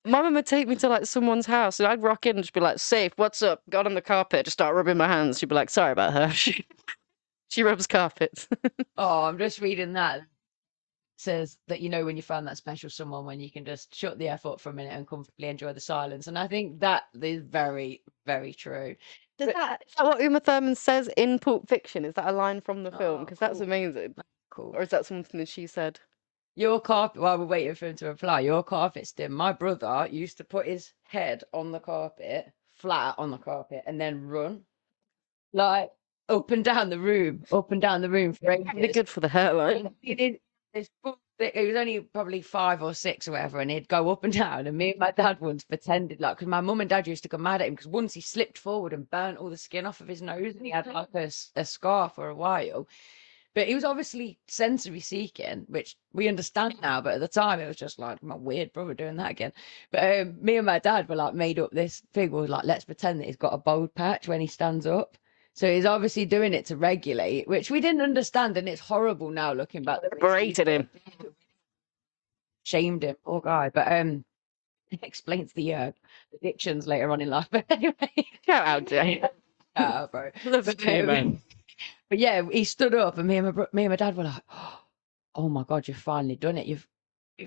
My mum would take me to like someone's house and I'd rock in and just be like, safe, what's up? Got on the carpet, just start rubbing my hands. She'd be like, sorry about her. She rubs carpets. Oh, I'm just reading that. It says that, you know, when you find that special someone, when you can just shut the F up for a minute and comfortably enjoy the silence. And I think that is very, very true. Is that what Uma Thurman says in Pulp Fiction? Is that a line from the film? Because that's amazing. Cool. Or is that something that she said? Your carpet, while we're waiting for him to reply, your carpet's dim. My brother used to put his head on the carpet, flat on the carpet, and then run like up and down the room for ages. Really good for the hairline. He did this he was only probably 5 or 6 or whatever, and he'd go up and down. And me and my dad once pretended like, because my mum and dad used to get mad at him because once he slipped forward and burnt all the skin off of his nose, and he had like a scar for a while. But he was obviously sensory seeking, which we understand now. But at the time, it was just like, my weird brother doing that again. But me and my dad were like, made up this thing. We were like, let's pretend that he's got a bald patch when he stands up. So he's obviously doing it to regulate, which we didn't understand. And it's horrible now looking back. Berated him. Shamed him, poor guy. But it explains the addictions later on in life. But anyway. Shout out, Jay. Shout out, bro. Love you, man. But yeah, he stood up, and me and my dad were like, "Oh my god, you've finally done it! You've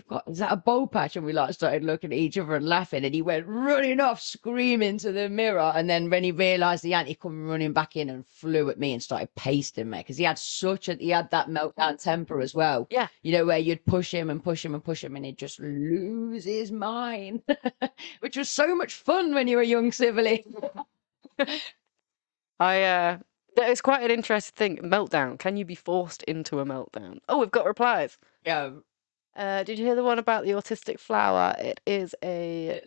got, is that a bald patch?" And we like started looking at each other and laughing. And he went running off, screaming to the mirror. And then when he realised the ant, he come running back in and flew at me and started pasting me because he had that meltdown temper as well. Yeah, you know, where you'd push him and push him and push him, and he'd just lose his mind, which was so much fun when you were a young civilian. It's quite an interesting thing. Meltdown. Can you be forced into a meltdown? Oh, we've got replies. Yeah. Did you hear the one about the autistic flower? It is a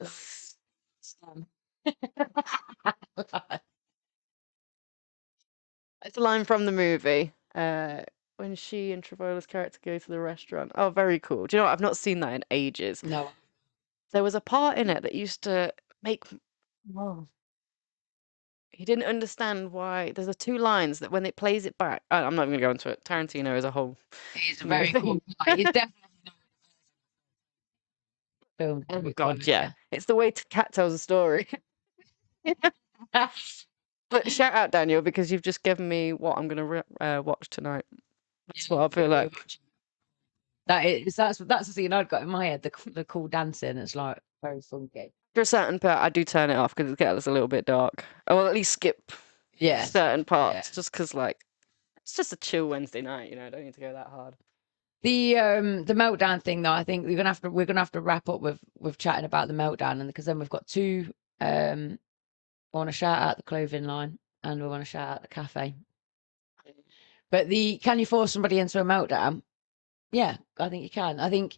it's a line from the movie. When she and Travola's character go to the restaurant. Oh, very cool. Do you know what? I've not seen that in ages. No. There was a part in it that used to make. Oh. He didn't understand why. There's the 2 lines that when it plays it back. I'm not even going to go into it. Tarantino is a whole. He's very cool. He's definitely. Film. Oh God, yeah. It's the way Cat tells a story. But shout out Daniel because you've just given me what I'm going to watch tonight. That's what I feel like. That's the scene I'd got in my head. The cool dancing. It's like very funky. After a certain part, I do turn it off because it gets a little bit dark. I will at least skip certain parts just because, like, it's just a chill Wednesday night. You know, I don't need to go that hard. The meltdown thing though, I think we're gonna have to wrap up with chatting about the meltdown, and because then we've got 2. I want to shout out the clothing line, and we want to shout out the cafe. But can you force somebody into a meltdown? Yeah, I think you can. I think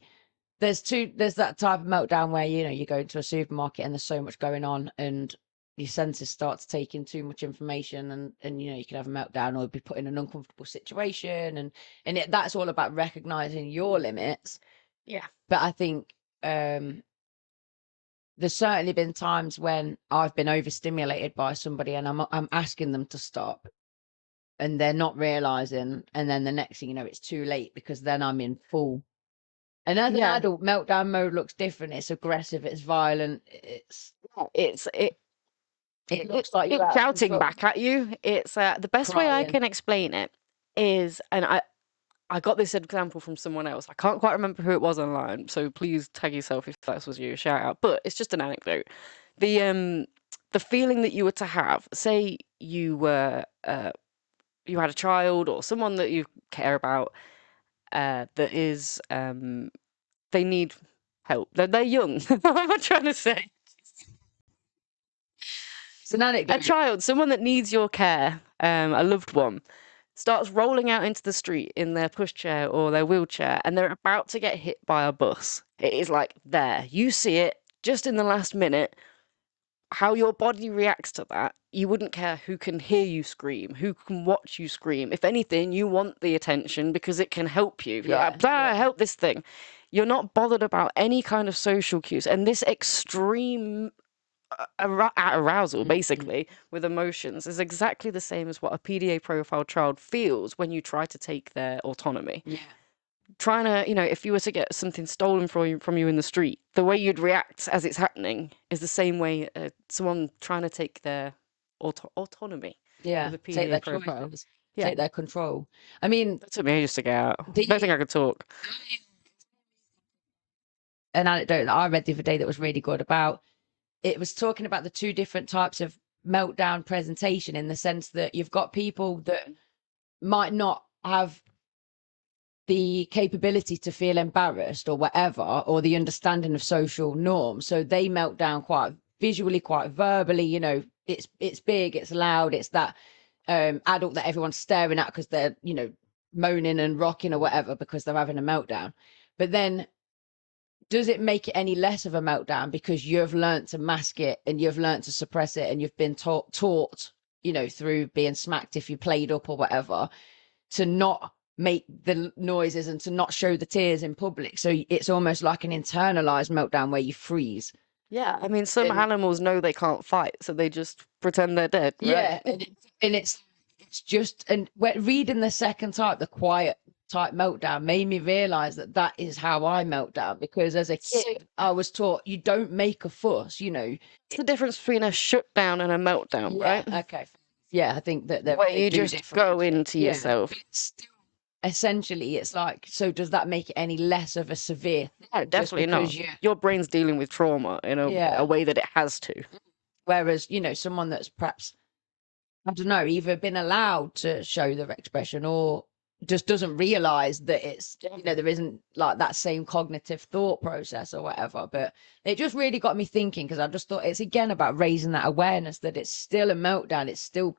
there's that type of meltdown where, you know, you go into a supermarket and there's so much going on and your senses start to take in too much information, and you know, you can have a meltdown or be put in an uncomfortable situation, and that's all about recognizing your limits. Yeah. But I think there's certainly been times when I've been overstimulated by somebody and I'm asking them to stop and they're not realizing, and then the next thing you know, it's too late because then I'm in full And as an Yeah. adult, meltdown mode looks different. It's aggressive, it's violent, it looks like you're it's out of shouting control. back at you. It's the best way I Crying. can explain it is, and I got this example from someone else. I can't quite remember who it was online, so please tag yourself if that was you. Shout out. But it's just an anecdote. The feeling that you were to have, say you were you had a child or someone that you care about that is they need help. They're young. What am I trying to say? It's an anecdote. A child, someone that needs your care, a loved one, starts rolling out into the street in their pushchair or their wheelchair, and they're about to get hit by a bus. It is like there. You see it just in the last minute. How your body reacts to that, you wouldn't care who can hear you scream, who can watch you scream. If anything, you want the attention because it can help you. You're like, help this thing. You're not bothered about any kind of social cues. And this extreme arousal, basically, with emotions is exactly the same as what a PDA profile child feels when you try to take their autonomy. Yeah. Trying to, if you were to get something stolen from you in the street, the way you'd react as it's happening is the same way someone trying to take their autonomy. Yeah. With a Take their PDA profile. choices. Yeah. Take their control. I mean, that took me ages to get out. I don't think I could talk. An anecdote that I read the other day that was really good about it was talking about the two different types of meltdown presentation, in the sense that you've got people that might not have the capability to feel embarrassed or whatever, or the understanding of social norms. So they melt down quite visually, quite verbally, it's big, it's loud, it's that adult that everyone's staring at because they're, moaning and rocking or whatever because they're having a meltdown. But then does it make it any less of a meltdown because you've learned to mask it and you've learned to suppress it and you've been taught, through being smacked if you played up or whatever, to not make the noises and to not show the tears in public? So it's almost like an internalized meltdown where you freeze. Yeah, I mean, some animals know they can't fight, so they just pretend they're dead. Right? Yeah, and it's just, and reading the second type, the quiet type meltdown, made me realize that is how I melt down, because as a kid I was taught you don't make a fuss. It's the difference between a shutdown and a meltdown, right? Okay. Yeah, I think that where you just go into yourself. Essentially, it's like, so does that make it any less of a severe thing? No, definitely not. Your brain's dealing with trauma in a way that it has to. Whereas, someone that's perhaps, I don't know, either been allowed to show their expression or just doesn't realize that it's, there isn't like that same cognitive thought process or whatever. But it just really got me thinking, because I just thought it's again about raising that awareness that it's still a meltdown, it's still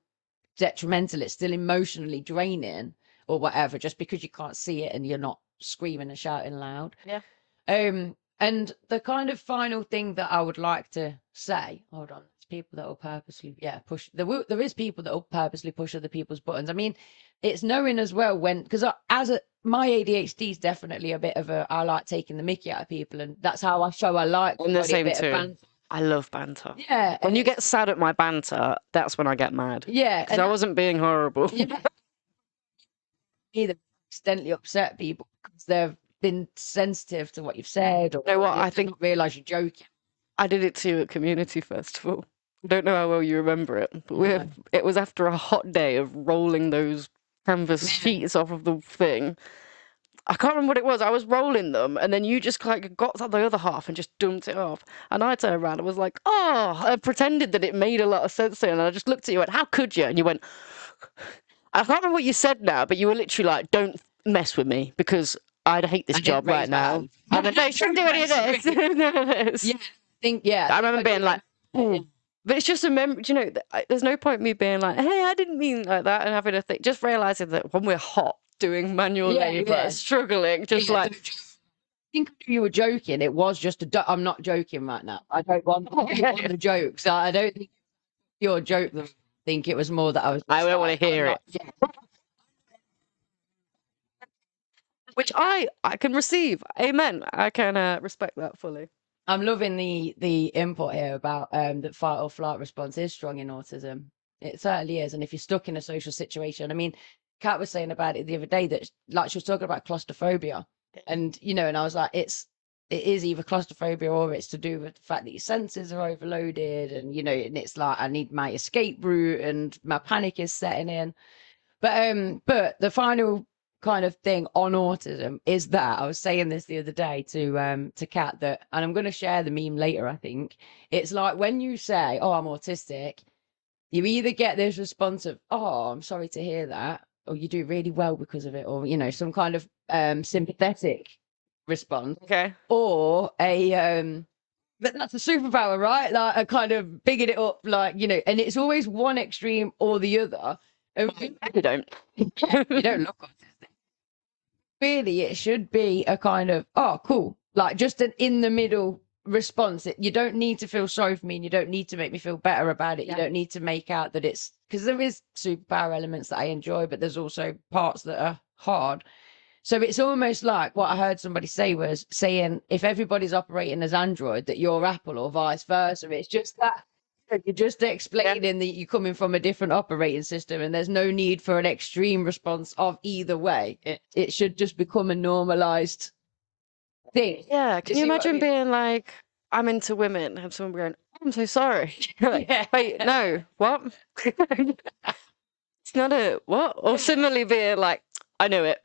detrimental, it's still emotionally draining or whatever, just because you can't see it and you're not screaming and shouting loud. Yeah. And the kind of final thing that I would like to say, hold on, it's people that will purposely push, there is people that will purposely push other people's buttons. I mean, it's knowing as well when, because my ADHD is definitely a bit of I like taking the mickey out of people, and that's how I show I like. I'm the same too. I love banter. Yeah. When you get sad at my banter, that's when I get mad. Yeah. Because I wasn't being horrible. Yeah. Either accidentally upset people because they've been sensitive to what you've said, or you know what, I think realize you're joking. I did it to you at Community Festival. I don't know how well you remember it, but it was after a hot day of rolling those canvas sheets off of the thing. I can't remember what it was. I was rolling them, and then you just like got the other half and just dumped it off. And I turned around and was like, "Oh!" I pretended that it made a lot of sense to you, and I just looked at you and went, "How could you?" And you went, I can't remember what you said now, but you were literally like, "Don't mess with me because I'd hate this job right now." I don't know, shouldn't do any of this. I remember being like, "Oh." But it's just a memory, there's no point me being like, "Hey, I didn't mean like that," and having a thing. Just realizing that when we're hot, doing manual labor, struggling, just like. I think you were joking. It was just I'm not joking right now. I don't want the jokes. I don't think your joke. I think it was more that I was. I don't want to hear it. Which I can receive. Amen. I can respect that fully. I'm loving the input here about that fight or flight response is strong in autism. It certainly is. And if you're stuck in a social situation, I mean, Kat was saying about it the other day that, like, she was talking about claustrophobia. And, you know, and I was like, it is either claustrophobia or it's to do with the fact that your senses are overloaded, and, you know, and it's like I need my escape route and my panic is setting in. But the final kind of thing on autism is that I was saying this the other day to Kat, that, and I'm going to share the meme later, I think. It's like when you say, oh, I'm autistic, you either get this response of, oh, I'm sorry to hear that, or you do really well because of it, or, you know, some kind of sympathetic response, Okay. or but that's a superpower, right? Like a kind of bigging it up, like, you know, and it's always one extreme or the other. And You don't. you don't look autistic. Really, it should be a kind of, oh, cool, like just an in the middle response. You don't need to feel sorry for me, and you don't need to make me feel better about it. Yeah. You don't need to make out that it's, because there is superpower elements that I enjoy, but there's also parts that are hard. So it's almost like what I heard somebody say was saying, if everybody's operating as Android, that you're Apple, or vice versa. It's just that you're just explaining that you're coming from a different operating system, and there's no need for an extreme response of either way. It should just become a normalized thing. Yeah. Can you see what I imagine mean? being like, I'm into women, have someone going, I'm so sorry. You're like, Yeah. wait, no, what? It's not a what? Or similarly being like, I knew it.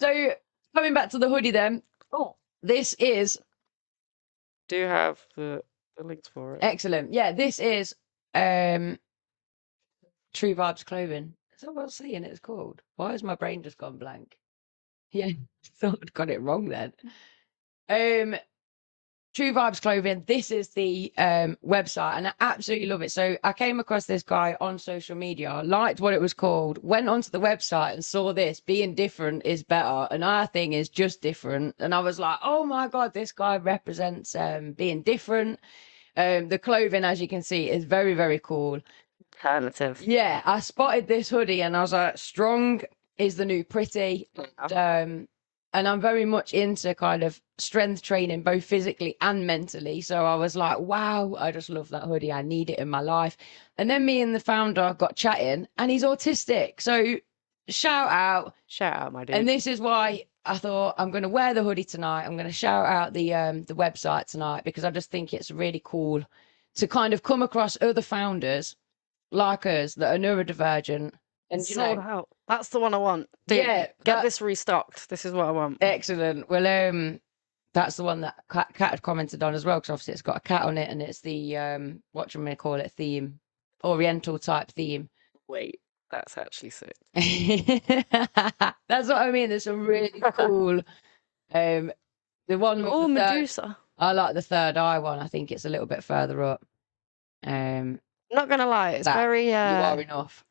So coming back to the hoodie then. Oh, this is Do have the links for it. excellent. Yeah, this is True Vibes clothing. Is that what I was saying it's called? Why has my brain just gone blank? Yeah, thought I'd got it wrong then. True Vibes clothing. This is the website, and I absolutely love it. So I came across this guy on social media, liked what it was called, went onto the website and saw this. Being different is better, and our thing is just different. And I was like, oh my god, this guy represents being different. The clothing, as you can see, is very, very cool. Alternative. Yeah, I spotted this hoodie and I was like, strong is the new pretty. And I'm very much into kind of strength training, both physically and mentally. So I was like, wow, I just love that hoodie. I need it in my life. And then me and the founder got chatting, and he's autistic. So shout out. Shout out, my dude. And this is why I thought I'm going to wear the hoodie tonight. I'm going to shout out the website tonight, because I just think it's really cool to kind of come across other founders like us that are neurodivergent. And you sold know, out. That's the one I want. Dude, yeah, get this restocked. This is what I want. excellent. Well, that's the one that Kat had commented on as well, because obviously it's got a cat on it, and it's the what do you call it, theme, Oriental type theme. Wait, that's actually sick. That's what I mean. There's some really cool. The one with Oh, the third, Medusa. I like the third eye one. I think it's a little bit further up. Not gonna lie, it's that very you are enough.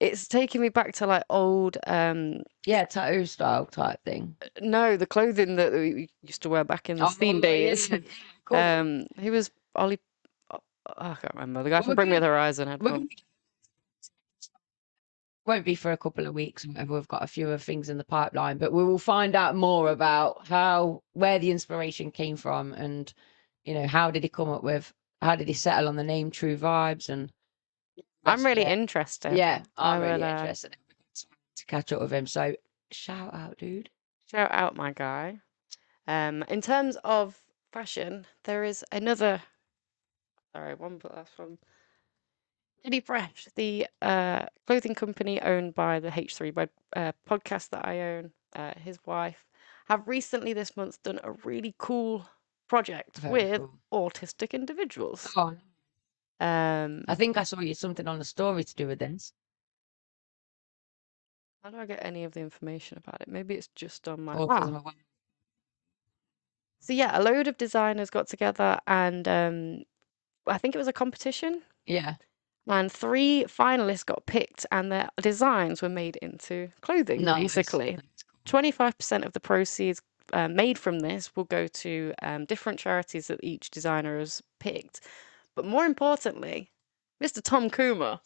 It's taking me back to like old Yeah, tattoo style type thing. no, the clothing that we used to wear back in the Steam days. Yeah. Cool. He was Ollie. I can't remember the guy Well, from we're Bring Me gonna- the Horizon. Had We're one. gonna- Won't be for a couple of weeks. We've got a few of things in the pipeline, but we will find out more about where the inspiration came from, and you know, how did he settle on the name True Vibes, and I'm really it. interested. Yeah, I I'm really will, interested to catch up with him. So shout out, dude. Shout out, my guy. In terms of fashion, there is another. Sorry, that's from Teddy Fresh, the clothing company owned by the H3 podcast that I own. His wife have recently this month done a really cool project Very with cool. autistic individuals. Oh, I I think I saw you something on the story to do with this. How do I get any of the information about it? Maybe it's just on my. Autism and Work. So yeah, a load of designers got together, and I think it was a competition, Yeah. and 3 finalists got picked, and their designs were made into clothing. Nice. Basically, 25% of the proceeds made from this will go to different charities that each designer has picked. But more importantly, Mr. Tom Coomer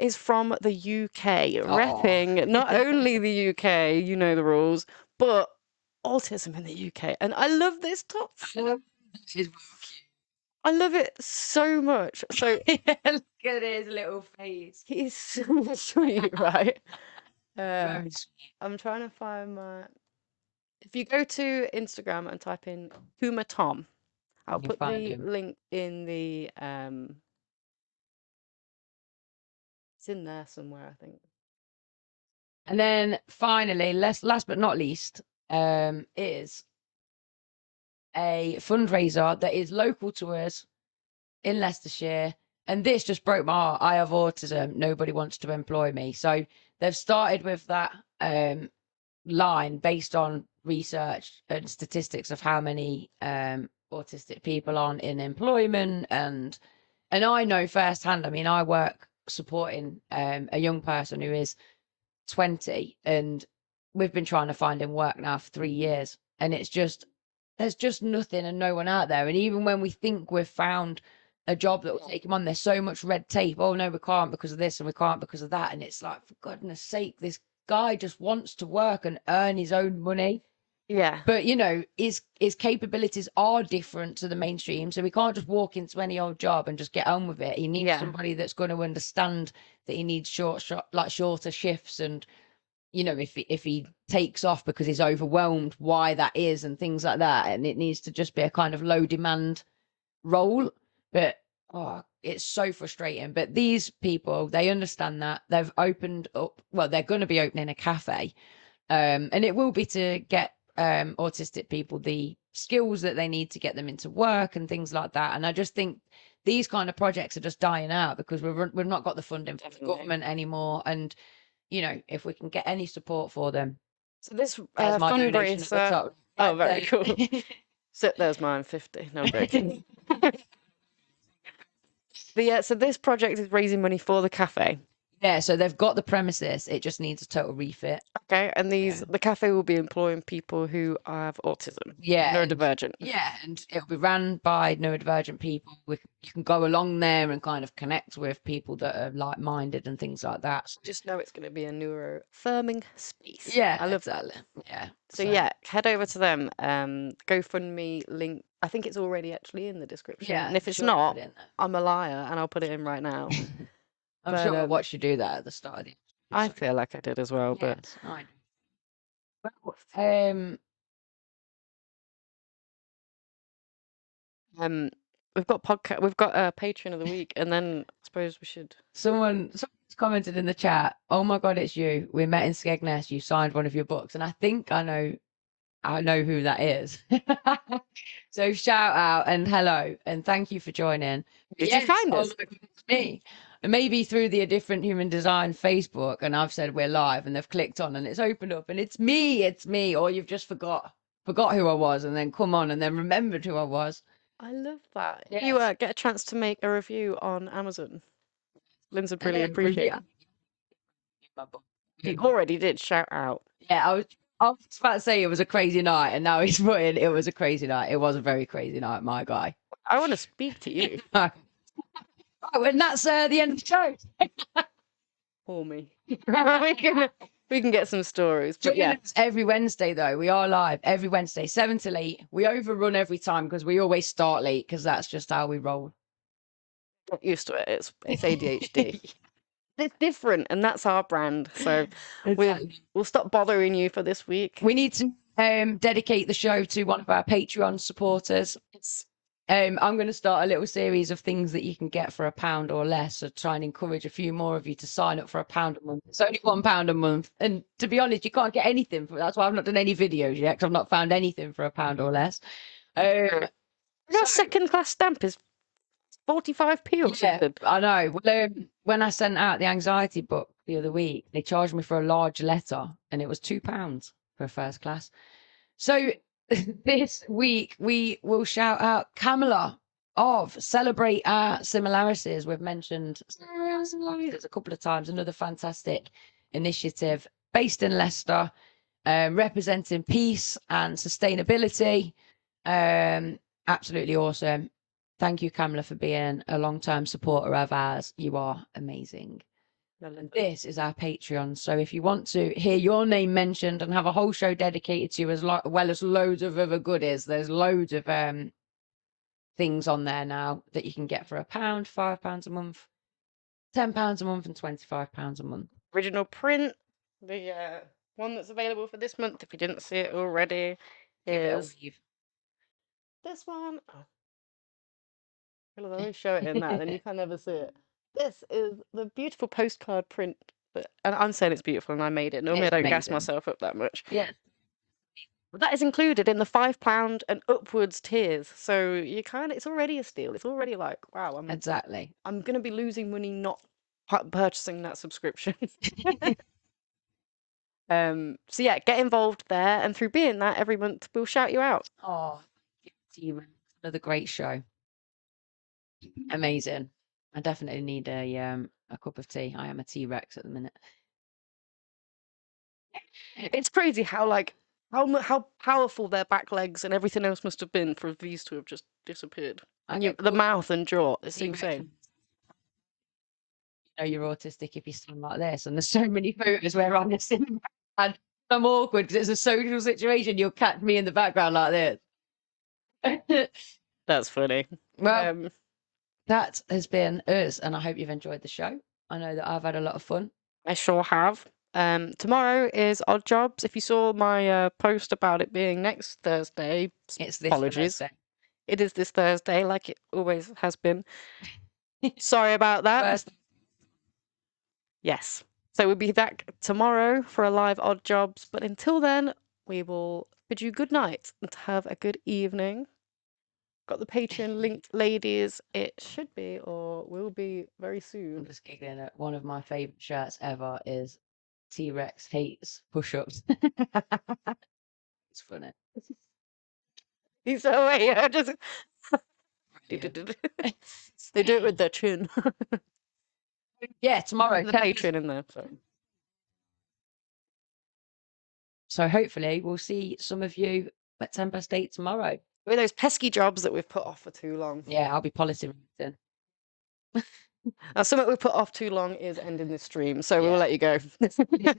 is from the UK, repping not only the UK, you know the rules, but autism in the UK. And I love this top. I love it so much. So Look at his little face. he's so sweet, right? Very sweet. I'm trying to find my. If you go to Instagram and type in Kuma Tom, I'll You'll put find the him. link in the it's in there somewhere, I think. And then finally, last but not least, is a fundraiser that is local to us in Leicestershire. And this just broke my heart. I have autism. Nobody wants to employ me. So they've started with that line based on research and statistics of how many autistic people are in employment. And I know firsthand, I mean, I work supporting a young person who is 20, and we've been trying to find him work now for 3 years, and it's just there's just nothing and no one out there. And even when we think we've found a job that will take him on, there's so much red tape. Oh no, we can't because of this and we can't because of that. And it's like, for goodness sake, this guy just wants to work and earn his own money. Yeah. But you know, his capabilities are different to the mainstream, so we can't just walk into any old job and just get on with it. He needs somebody that's going to understand that he needs shorter shifts, and you know, if he takes off because he's overwhelmed, why that is, and things like that. And it needs to just be a kind of low demand role. But it's so frustrating. But these people, they understand that. They've opened up, well, they're going to be opening a cafe, and it will be to get autistic people the skills that they need to get them into work and things like that. And I just think these kind of projects are just dying out because we've not got the funding from the government anymore. And you know, if we can get any support for them. So this There's my donation at the fundraiser. top. Oh, very cool. So there's mine, 50. No, I'm joking. But yeah, so this project is raising money for the cafe. Yeah, so they've got the premises. It just needs a total refit. Okay, and the cafe will be employing people who have autism. Yeah, Neurodivergent. And it'll be run by neurodivergent people. You can go along there and kind of connect with people that are like-minded and things like that. So Just know it's going to be a neuro-affirming space. yeah, I love exactly. that. Yeah. So yeah, head over to them. GoFundMe link. I think it's already actually in the description. Yeah, And if it's sure I'll not, put it in there. I'm a liar, and I'll put it in right now. I'm But, sure I watched you do that at the start of the I episode. feel like I did as well, but Yes, I do. Well, we've got we've got a Patreon of the week, and then I suppose we should. someone's commented in the chat, "Oh my God, it's you. We met in Skegness. You signed one of your books," and I think I know who that is. So shout out and hello and thank you for joining. Did you find us? My God, it's me. And maybe through the A Different Human Design Facebook, and I've said we're live, and they've clicked on, and it's opened up, and it's me, or you've just forgot who I was, and then come on, and then remembered who I was. I love that. Yes. You get a chance to make a review on Amazon. Linz would really then appreciate it. You already did. Shout out. Yeah, I was about to say it was a crazy night, and now he's putting it was a crazy night. It was a very crazy night, my guy. I want to speak to you. Right, and that's the end of the show. For me. we can get some stories. But yeah, Every Wednesday though, we are live every Wednesday, 7 till 8. We overrun every time because we always start late because that's just how we roll. get used to it. It's ADHD. It's different, and that's our brand. So we'll stop bothering you for this week. We need to dedicate the show to one of our Patreon supporters. I'm going to start a little series of things that you can get for £1 or less. So try and encourage a few more of you to sign up for £1 a month. It's only £1 a month, and to be honest, you can't get anything for. That's why I've not done any videos yet, because I've not found anything for £1 or less. Your second class stamp is 45p or something. I know. Well, when I sent out the anxiety book the other week, they charged me for a large letter, and it was £2 for a first class. So this week we will shout out Camilla of Celebrate Our Similarities. We've mentioned similarities a couple of times. Another fantastic initiative based in Leicester, representing peace and sustainability. Absolutely awesome. Thank you, Camilla, for being a long-term supporter of ours. You are amazing. And this is our Patreon. So if you want to hear your name mentioned and have a whole show dedicated to you, as well as loads of other goodies, there's loads of things on there now that you can get for £1, £5 a month, £10 a month, and £25 a month. Original print, the one that's available for this month, if you didn't see it already, is this one. Oh. Let me show it in that, then you can never see it. This is the beautiful postcard print, and I'm saying it's beautiful and I made it. Normally I don't gas myself up that much. Yeah. But that is included in the £5 and upwards tiers. So you it's already a steal. It's already like, wow, Exactly. I'm going to be losing money not purchasing that subscription. So yeah, get involved there, and through being that, every month we'll shout you out. Oh, another great show. Amazing. I definitely need a cup of tea. I am a T-Rex at the minute. It's crazy how powerful their back legs and everything else must have been for these to have just disappeared. And the mouth and jaw, it's insane. You know you're autistic if you stand like this, and there's so many photos where I'm just sitting and I'm awkward because it's a social situation. You'll catch me in the background like this. That's funny. Well, that has been us, and I hope you've enjoyed the show. I know that I've had a lot of fun. I sure have. Tomorrow is Odd Jobs. If you saw my post about it being next Thursday, it's this apologies. Thursday. It is this Thursday, like it always has been. Sorry about that. Yes. So we'll be back tomorrow for a live Odd Jobs. But until then, we will bid you good night and have a good evening. Got the Patreon linked, ladies. It should be or will be very soon. I'm just giggling at one of my favourite shirts ever is T-Rex hates push-ups. It's funny. He's so wait, just they do it with their chin. Yeah, tomorrow. The Patreon in there. So hopefully we'll see some of you at 8:10 tomorrow. With those pesky jobs that we've put off for too long. Yeah, I'll be polishing then. Now, something we've put off too long is ending this stream, so we'll let you go.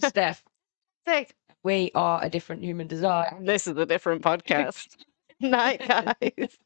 Steph, Hey. we are a different human design. This is a different podcast. Night, guys.